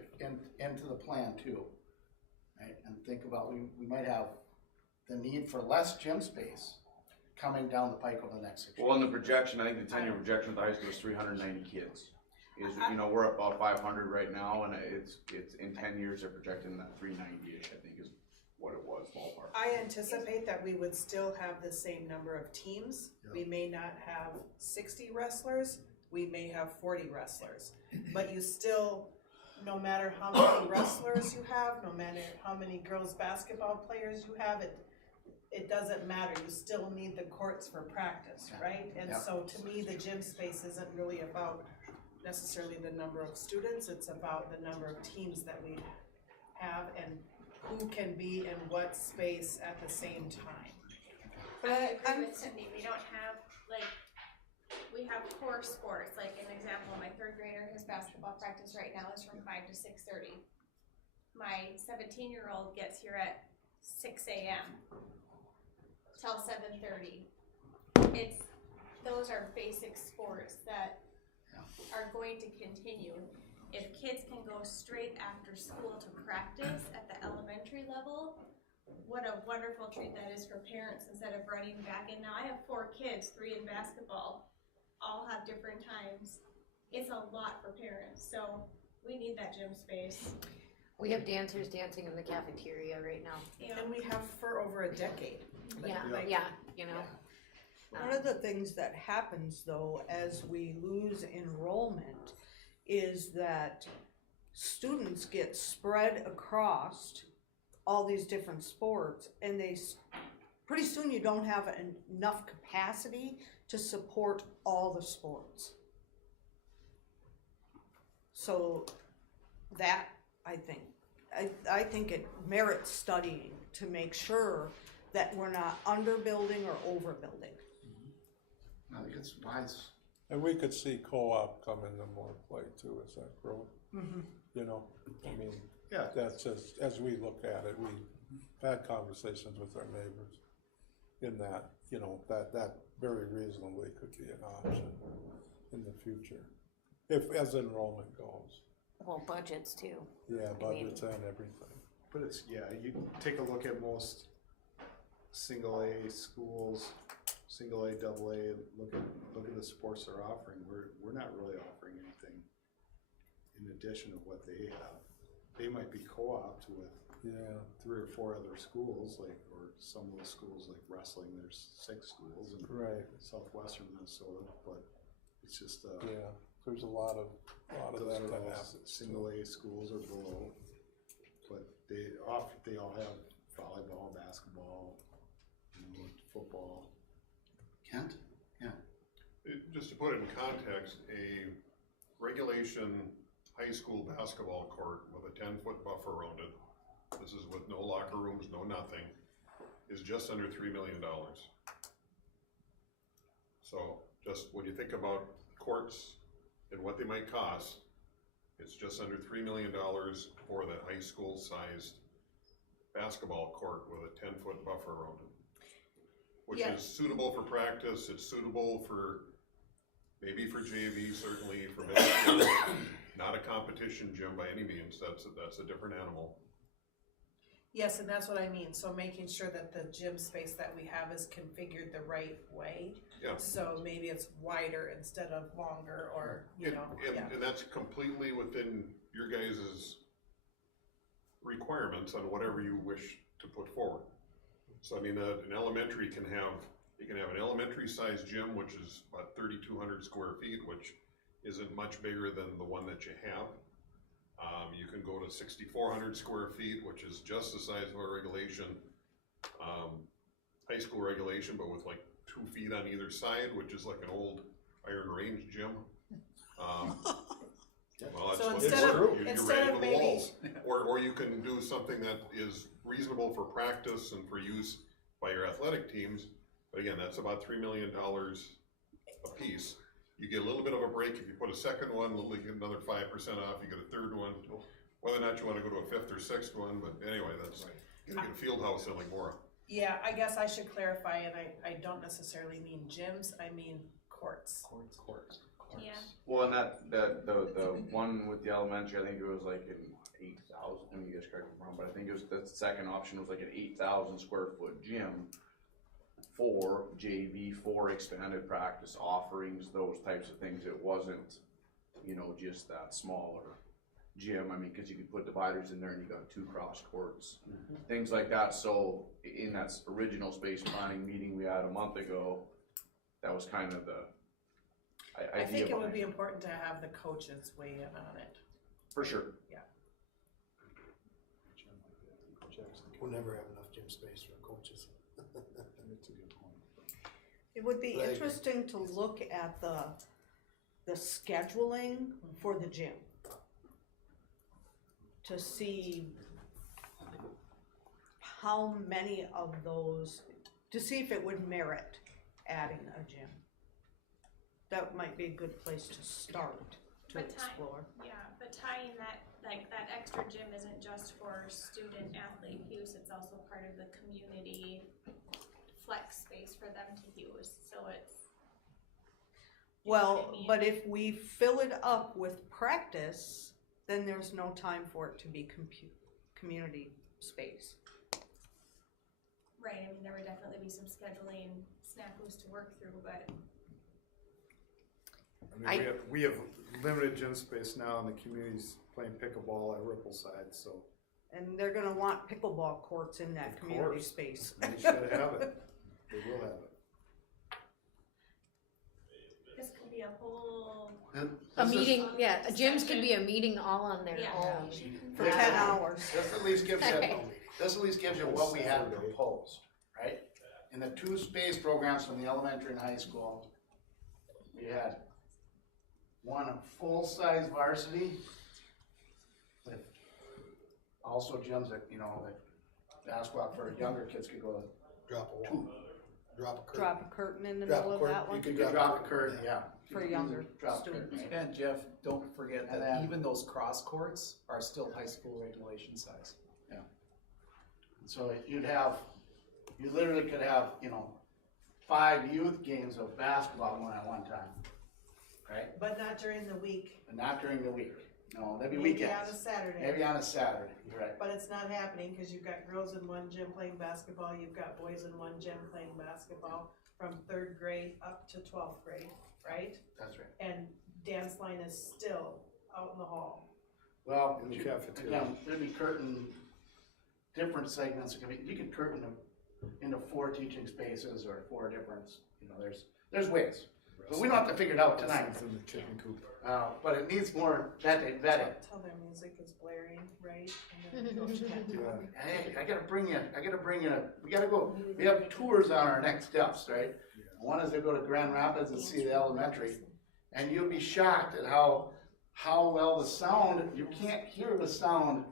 the plan too, right? And think about, we might have the need for less gym space coming down the pike over the next 6 years. Well, in the projection, I think the 10-year projection with the high school is 390 kids. You know, we're at about 500 right now, and it's in 10 years they're projecting that 390-ish, I think is what it was, ballpark. I anticipate that we would still have the same number of teams. Yeah. We may not have 60 wrestlers, we may have 40 wrestlers. But you still, no matter how many wrestlers you have, no matter how many girls basketball players you have, it doesn't matter. You still need the courts for practice, right? And so to me, the gym space isn't really about necessarily the number of students, it's about the number of teams that we have and who can be in what space at the same time. I agree with Cindy, we don't have, like, we have core sports, like an example, my 3rd grader, his basketball practice right now is from 5 to 6:30. My 17-year-old gets here at 6 a.m. till 7:30. Those are basic sports that are going to continue. If kids can go straight after school to practice at the elementary level, what a wonderful treat that is for parents instead of running back. And now I have 4 kids, 3 in basketball, all have different times. It's a lot for parents, so we need that gym space. We have dancers dancing in the cafeteria right now. And we have for over a decade. Yeah, you know. One of the things that happens though, as we lose enrollment, is that students get spread across all these different sports, and pretty soon you don't have enough capacity to support all the sports. So that, I think, I think it merits studying to make sure that we're not underbuilding or overbuilding. I think it's wise. And we could see co-op come into more play too as that grows. You know, I mean, Yeah. that's as we look at it, we've had conversations with our neighbors in that, you know, that very reasonably could be an option in the future, if, as enrollment goes. Well, budgets too. Yeah, budgets and everything. But it's, yeah, you take a look at most single A schools, single A, double A, look at the sports they're offering. We're not really offering anything in addition of what they have. They might be co-opted with 3 or 4 other schools, like, or some of those schools like wrestling, there's 6 schools in southwestern Minnesota, but it's just there's a lot of that that happens. Single A schools or below, but they all have volleyball, basketball, football. Kent? Yeah. Just to put it in context, a regulation high school basketball court with a 10-foot buffer around it, this is with no locker rooms, no nothing, is just under $3 million. So just when you think about courts and what they might cost, it's just under $3 million for that high school sized basketball court with a 10-foot buffer around it. Which is suitable for practice, it's suitable for, maybe for JV, certainly for middle school. Not a competition gym by any means, that's a different animal. Yes, and that's what I mean, so making sure that the gym space that we have is configured the right way. Yeah. So maybe it's wider instead of longer, or, you know, And that's completely within your guys' requirements on whatever you wish to put forward. So I mean, an elementary you can have an elementary sized gym, which is about 3,200 square feet, which isn't much bigger than the one that you have. You can go to 6,400 square feet, which is just the size of our regulation, high school regulation, but with like 2 feet on either side, which is like an old Iron Range gym. Well, So that's instead what of- you're instead ready of to the maybe- walls. Or you can do something that is reasonable for practice and for use by your athletic teams. But again, that's about $3 million a piece. You get a little bit of a break if you put a second one, you get another 5% off, you get a third one. Whether or not you wanna go to a 5th or 6th one, but anyway, that's, you get a field house in like Mora. yeah, I guess I should clarify, and I don't necessarily mean gyms, I mean courts. Courts. Yeah. Well, and the one with the elementary, I think it was like an 8,000, I mean, you guys correct me if I'm wrong, but I think it was, the second option was like an 8,000 square foot gym for JV, for expanded practice offerings, those types of things. It wasn't, you know, just that smaller gym. I mean, cause you could put dividers in there and you got 2 cross courts, things like that. So in that original space planning meeting we had a month ago, that was kind of the I think it would behind be important to have the coaches weigh in on it. For sure. Yeah. We'll never have enough gym space for coaches. It would be Right. interesting to look at the scheduling for the gym. To see how many of those, to see if it would merit adding a gym. That might be a good place to start to But explore. Yeah, but tying that, like, that extra gym isn't just for student athlete use, it's also part of the community flex space for them to use, so it's. you know what I Well, mean? but if we fill it up with practice, then there's no time for it to be community space. Right, I mean, there would definitely be some scheduling snafus to work through, but. I mean, we have limited gym space now, and the community's playing pickleball at Rippleside, so And they're gonna want pickleball courts in that Of community course. space. they should have it. They will have it. This could be a whole. A meeting, yeah, gyms could be a meeting all on their Yeah. own. For 10 hours. This at least gives you what we have proposed, right? In the 2 space programs from the elementary and high school, we had one full-size varsity with also gyms that, that basketball for younger kids could go Drop a wall, drop a curtain. Drop a curtain in the Drop middle a of curtain, that one? you could You could drop a curtain, yeah. For younger Drop a curtain, students. right? And Jeff, don't forget And that then- even those cross courts are still high school regulation size. So you literally could have, 5 youth games of basketball going at one time, right? But not during the week. But not during the week. No, that'd be Maybe weekends. on a Saturday. Maybe on a Saturday, you're right. But it's not happening because you've got girls in one gym playing basketball, you've got boys in one gym playing basketball from 3rd grade up to 12th grade, right? That's right. And dance line is still out in the hall. Well, In the you- cafeteria. again, there'd be curtain, different segments. You could curtain them into 4 teaching spaces or 4 different, there's ways. But we don't have to figure it out tonight. In the chicken coop. But it needs more vetting. Tell their music is blaring, right? And then the coach can't talk. Hey, I gotta bring in, we have tours on our next steps, right? One is to go to Grand Rapids and see the elementary, and you'll be shocked at how well the sound, you can't hear the sound.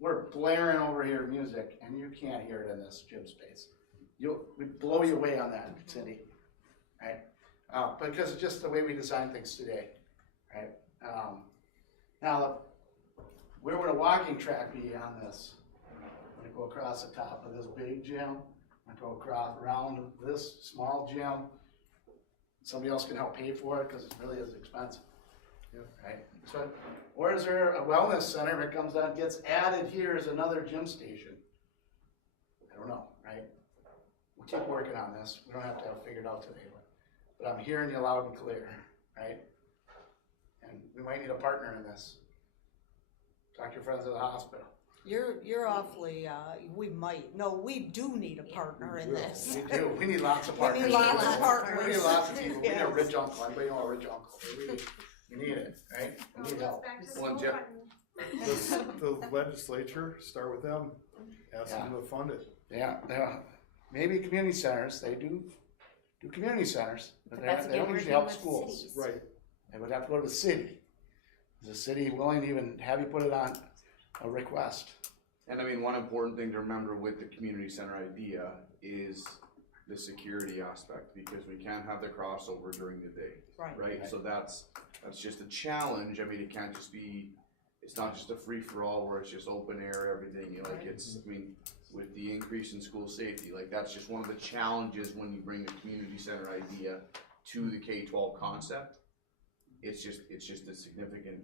We're blaring over here music, and you can't hear it in this gym space. We blow you away on that, Cindy, right? Because it's just the way we design things today, right? Now, where would a walking track be on this? I'm gonna go across the top of this big gym, I'm gonna go across around this small gym. Somebody else can help pay for it, because it really is expensive. Right? So, or is there a wellness center that comes out, gets added here as another gym station? I don't know, right? We'll keep working on this. We don't have to have it figured out today, but I'm hearing you loud and clear, right? And we might need a partner in this. Talk to your friends at the hospital. You're awfully, we do need a partner in this. We do. We need lots of We partners. need lots of partners. We need lots of people. We need a Yes. rich uncle. Anybody know a rich uncle? We need it, right? We need help. Back to One school Jeff. button. The legislature, start with them, ask them to fund it. Yeah, maybe community centers, they do community centers, but they That's don't again usually working help with schools. cities. Right. They would have to go to the city. Is the city willing to even have you put it on a request? And I mean, one important thing to remember with the community center idea is the security aspect, because we can't have the crossover during the day. Right. Right, so that's just a challenge. I mean, it can't just be, it's not just a free-for-all where it's just open air, everything, I mean, with the increase in school safety, that's just one of the challenges when you bring a community center idea to the K-12 concept. It's just a significant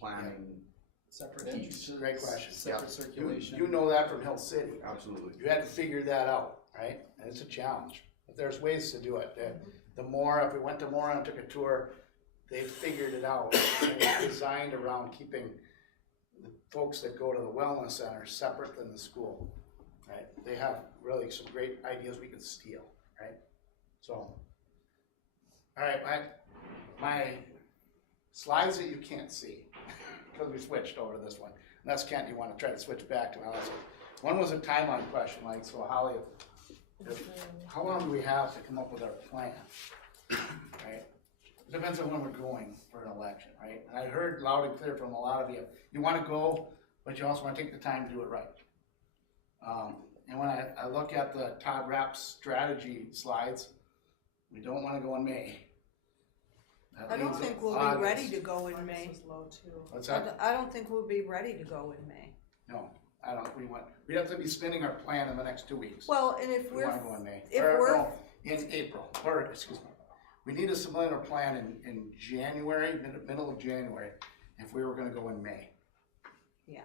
planning. Separate It's entries, a great question. separate circulation. You know that from Hill City. Absolutely. You had to figure that out, right? And it's a challenge, but there's ways to do it. If we went to Mora and took a tour, they figured it out. It's designed around keeping the folks that go to the wellness center separate than the school, right? They have really some great ideas we could steal, right? So, all right, my slides that you can't see, because we switched over to this one. And that's Kent, you want to try to switch back to another. One was a timeline question, so Holly, how long do we have to come up with our plan, right? It depends on when we're going for an election, right? And I heard loud and clear from a lot of you, you want to go, but you also want to take the time to do it right. And when I look at the Todd Rapp's strategy slides, we don't want to go in May. That I don't leaves think we'll be August. ready to go in May. This is low too. What's that? I don't think we'll be ready to go in May. No, I don't, we'd have to be spinning our plan in the next 2 weeks. Well, and if We we're, wanna go in May, if or we're- no, in April, or, excuse me. We need to submit our plan in January, middle of January, if we were gonna go in May. yeah.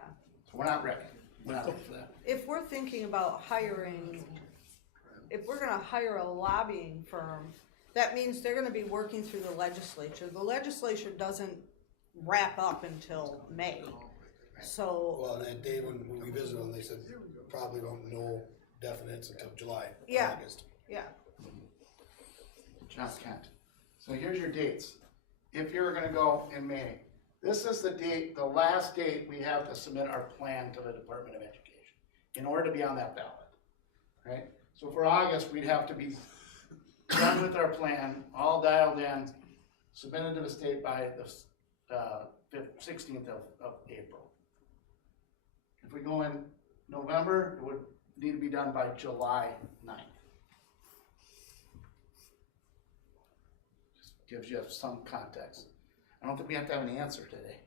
So we're not ready, we're not ready for that. If we're thinking about if we're gonna hire a lobbying firm, that means they're gonna be working through the legislature. The legislature doesn't wrap up until May. So, Well, and then Dave, when we visited them, they said probably don't know definites until July, Yeah. August. yeah, John Kent. So here's your dates. If you're gonna go in May, this is the date, the last date we have to submit our plan to the Department of Education in order to be on that ballot, right? So for August, we'd have to be done with our plan, all dialed in, submitted to the state by the 16th of April. if we go in November, it would need to be done by July 9th. Just gives you some context. I don't think we have to have an answer today.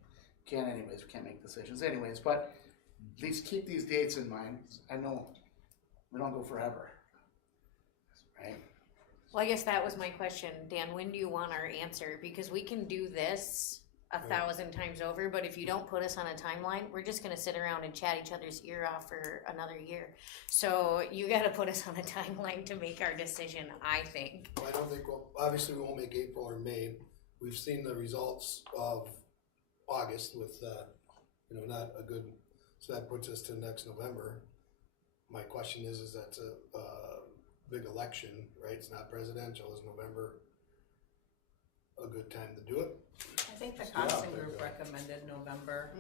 Can't anyways, we can't make decisions anyways, but at least keep these dates in mind. I know we don't go forever, right? Well, I guess that was my question, Dan, when do you want our answer? Because we can do this 1,000 times over, but if you don't put us on a timeline, we're just gonna sit around and chat each other's ear off for another year. So you gotta put us on a timeline to make our decision, I think. Well, I don't think, well, obviously we won't make April or May. We've seen the results of August with, not a good, so that puts us to next November. My question is that's a big election, right? It's not presidential. Is November a good time to do it? I think the costing group recommended November,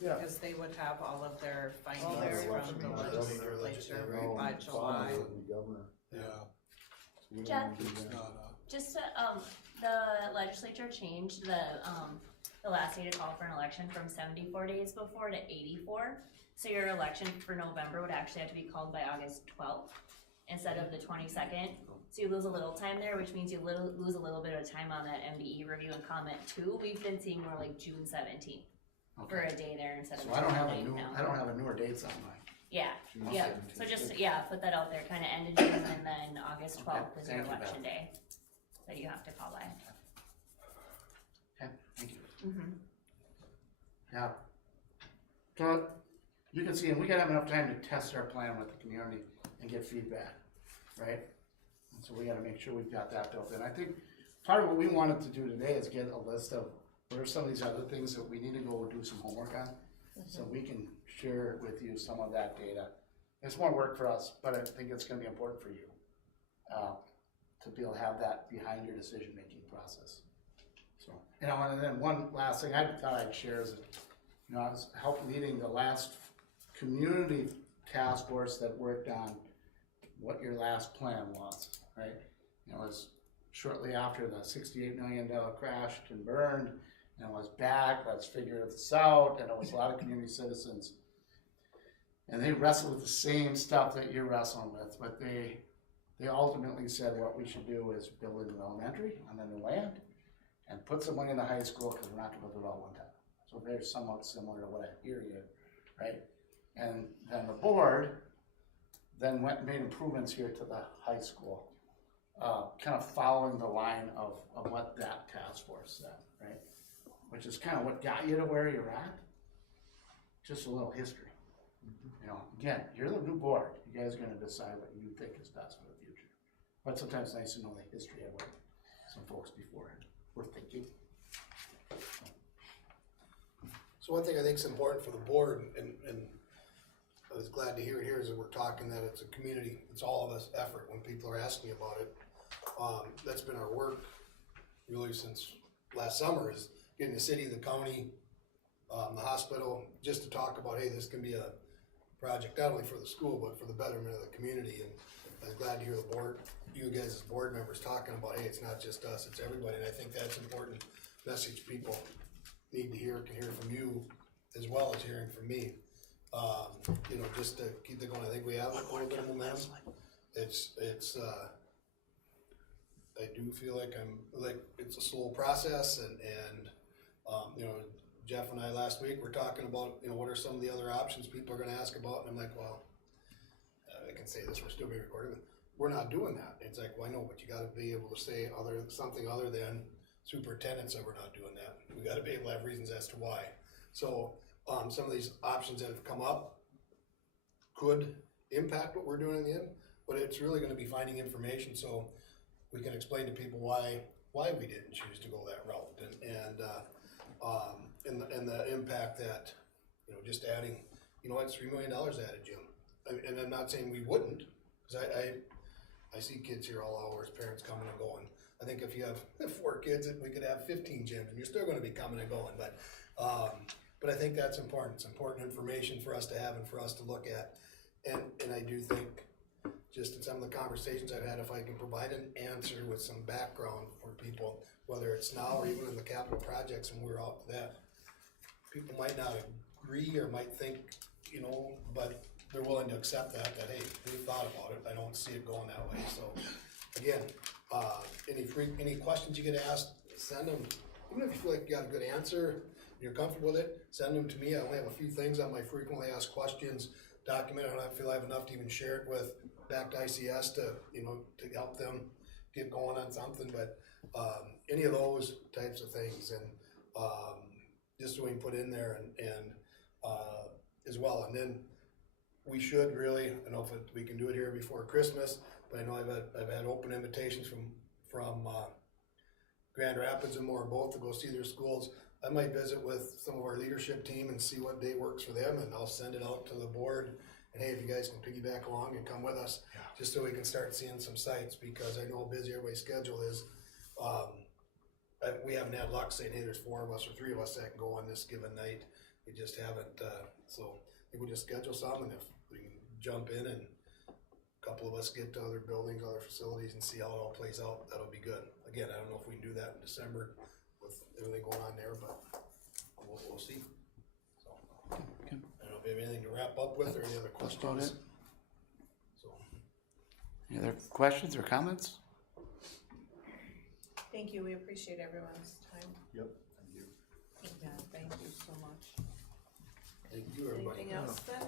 Yeah. because they would have all of their findings All their from the legislature by July. Yeah. Jeff, just to, the legislature changed the last day to call for an election from 74 days before to 84. So your election for November would actually have to be called by August 12th instead of the 22nd. So you lose a little time there, which means you lose a little bit of time on that MBE review and comment too. We've been seeing more like June 17th for a day there instead of. So I don't have a newer dates on mine. Yeah, yeah. So just put that out there. Kind of end of June and then August 12th is your Thank you, election day that you have to call by. Okay, thank you. Mm-hmm. Yeah. So you can see, and we gotta have enough time to test our plan with the community and get feedback, right? And so we gotta make sure we've got that built in. I think part of what we wanted to do today is get a list of what are some of these other things that we need to go do some homework on, so we can share with you some of that data. It's more work for us, but I think it's gonna be important for you to be able to have that behind your decision-making process. So, and then one last thing I thought I'd share is, I was leading the last community task force that worked on what your last plan was, right? It was shortly after the $68 million crashed and burned, and it was back, let's figure this out, and it was a lot of community citizens. And they wrestled with the same stuff that you're wrestling with, but they ultimately said what we should do is build a new elementary on the new land, and put some money in the high school, because we're not gonna do it all one time. So very somewhat similar to what I hear you, right? And then the board then went and made improvements here to the high school, kind of following the line of what that task force said, right? Which is kind of what got you to where you're at. Just a little history. Again, you're the new board. You guys are gonna decide what you think is best for the future. But sometimes it's nice to know the history of what some folks before were thinking. So one thing I think is important for the board, and I was glad to hear it here, is that we're talking that it's a community, it's all of us effort when people are asking about it. That's been our work really since last summer, is getting the city, the county, the hospital, just to talk about, hey, this can be a project not only for the school, but for the betterment of the community. And I was glad to hear the board, you guys as board members talking about, hey, it's not just us, it's everybody. And I think that's an important message people need to hear, can hear from you as well as hearing from me. Just to keep it going. I think we have a little bit of momentum. I do feel like it's a slow process, and Jeff and I last week were talking about, what are some of the other options people are gonna ask about, and I'm like, well, I can say this, we're still being recorded, but we're not doing that. It's like, well, I know, but you gotta be able to say something other than superintendent said we're not doing that. We gotta be able to have reasons as to why. So, some of these options that have come up could impact what we're doing in the end, but it's really gonna be finding information so we can explain to people why we didn't choose to go that route, and the impact that, just adding, it's $3 million added, Jim. And I'm not saying we wouldn't, because I see kids here all hours, parents coming and going. I think if you have 4 kids, we could have 15 gyms, and you're still gonna be coming and going, but I think that's important. It's important information for us to have and for us to look at. And I do think, just in some of the conversations I've had, if I can provide an answer with some background for people, whether it's now or even in the capital projects, and we're out to that, people might not agree or might think you know, but they're willing to accept that, hey, we thought about it, I don't see it going that way, so. Again, any questions you get asked, send them, even if you feel like you got a good answer, you're comfortable with it, send them to me. I only have a few things on my frequently asked questions document. I don't feel I have enough to even share it with back to ICS to, you know, to help them get going on something, but any of those types of things, and just so we can put in there and as well. And then we should really, I don't know if we can do it here before Christmas, but I know I've had open invitations from Grand Rapids and Moore both to go see their schools. I might visit with some of our leadership team and see what day works for them, and I'll send it out to the board. And hey, if you guys can piggyback along and come with us, just so we can start seeing some sites, because I know how busy everybody's schedule is. We haven't had luck saying, hey, there's 4 of us or 3 of us that can go on this given night. We just haven't, so I think we'll just schedule some, and if we can jump in and a couple of us get to other buildings, other facilities, and see how it all plays out, that'll be good. Again, I don't know if we can do that in December with everything going on there, but we'll see. So, I don't know if you have anything to wrap up with or any other questions. That's about it. So, Any other questions or comments? Thank you, we appreciate everyone's time. Yep. Yeah, thank you so much. thank you, everybody. Anything else then?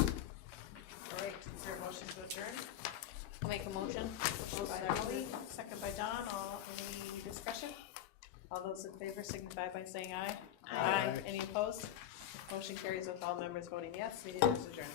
All right, is there a motion to adjourn? I'll make a motion. Motion by Molly, second by Don, any discussion? All those in favor signify by saying aye. Aye. Any opposed? Motion carries with all members voting yes, meeting is adjourned.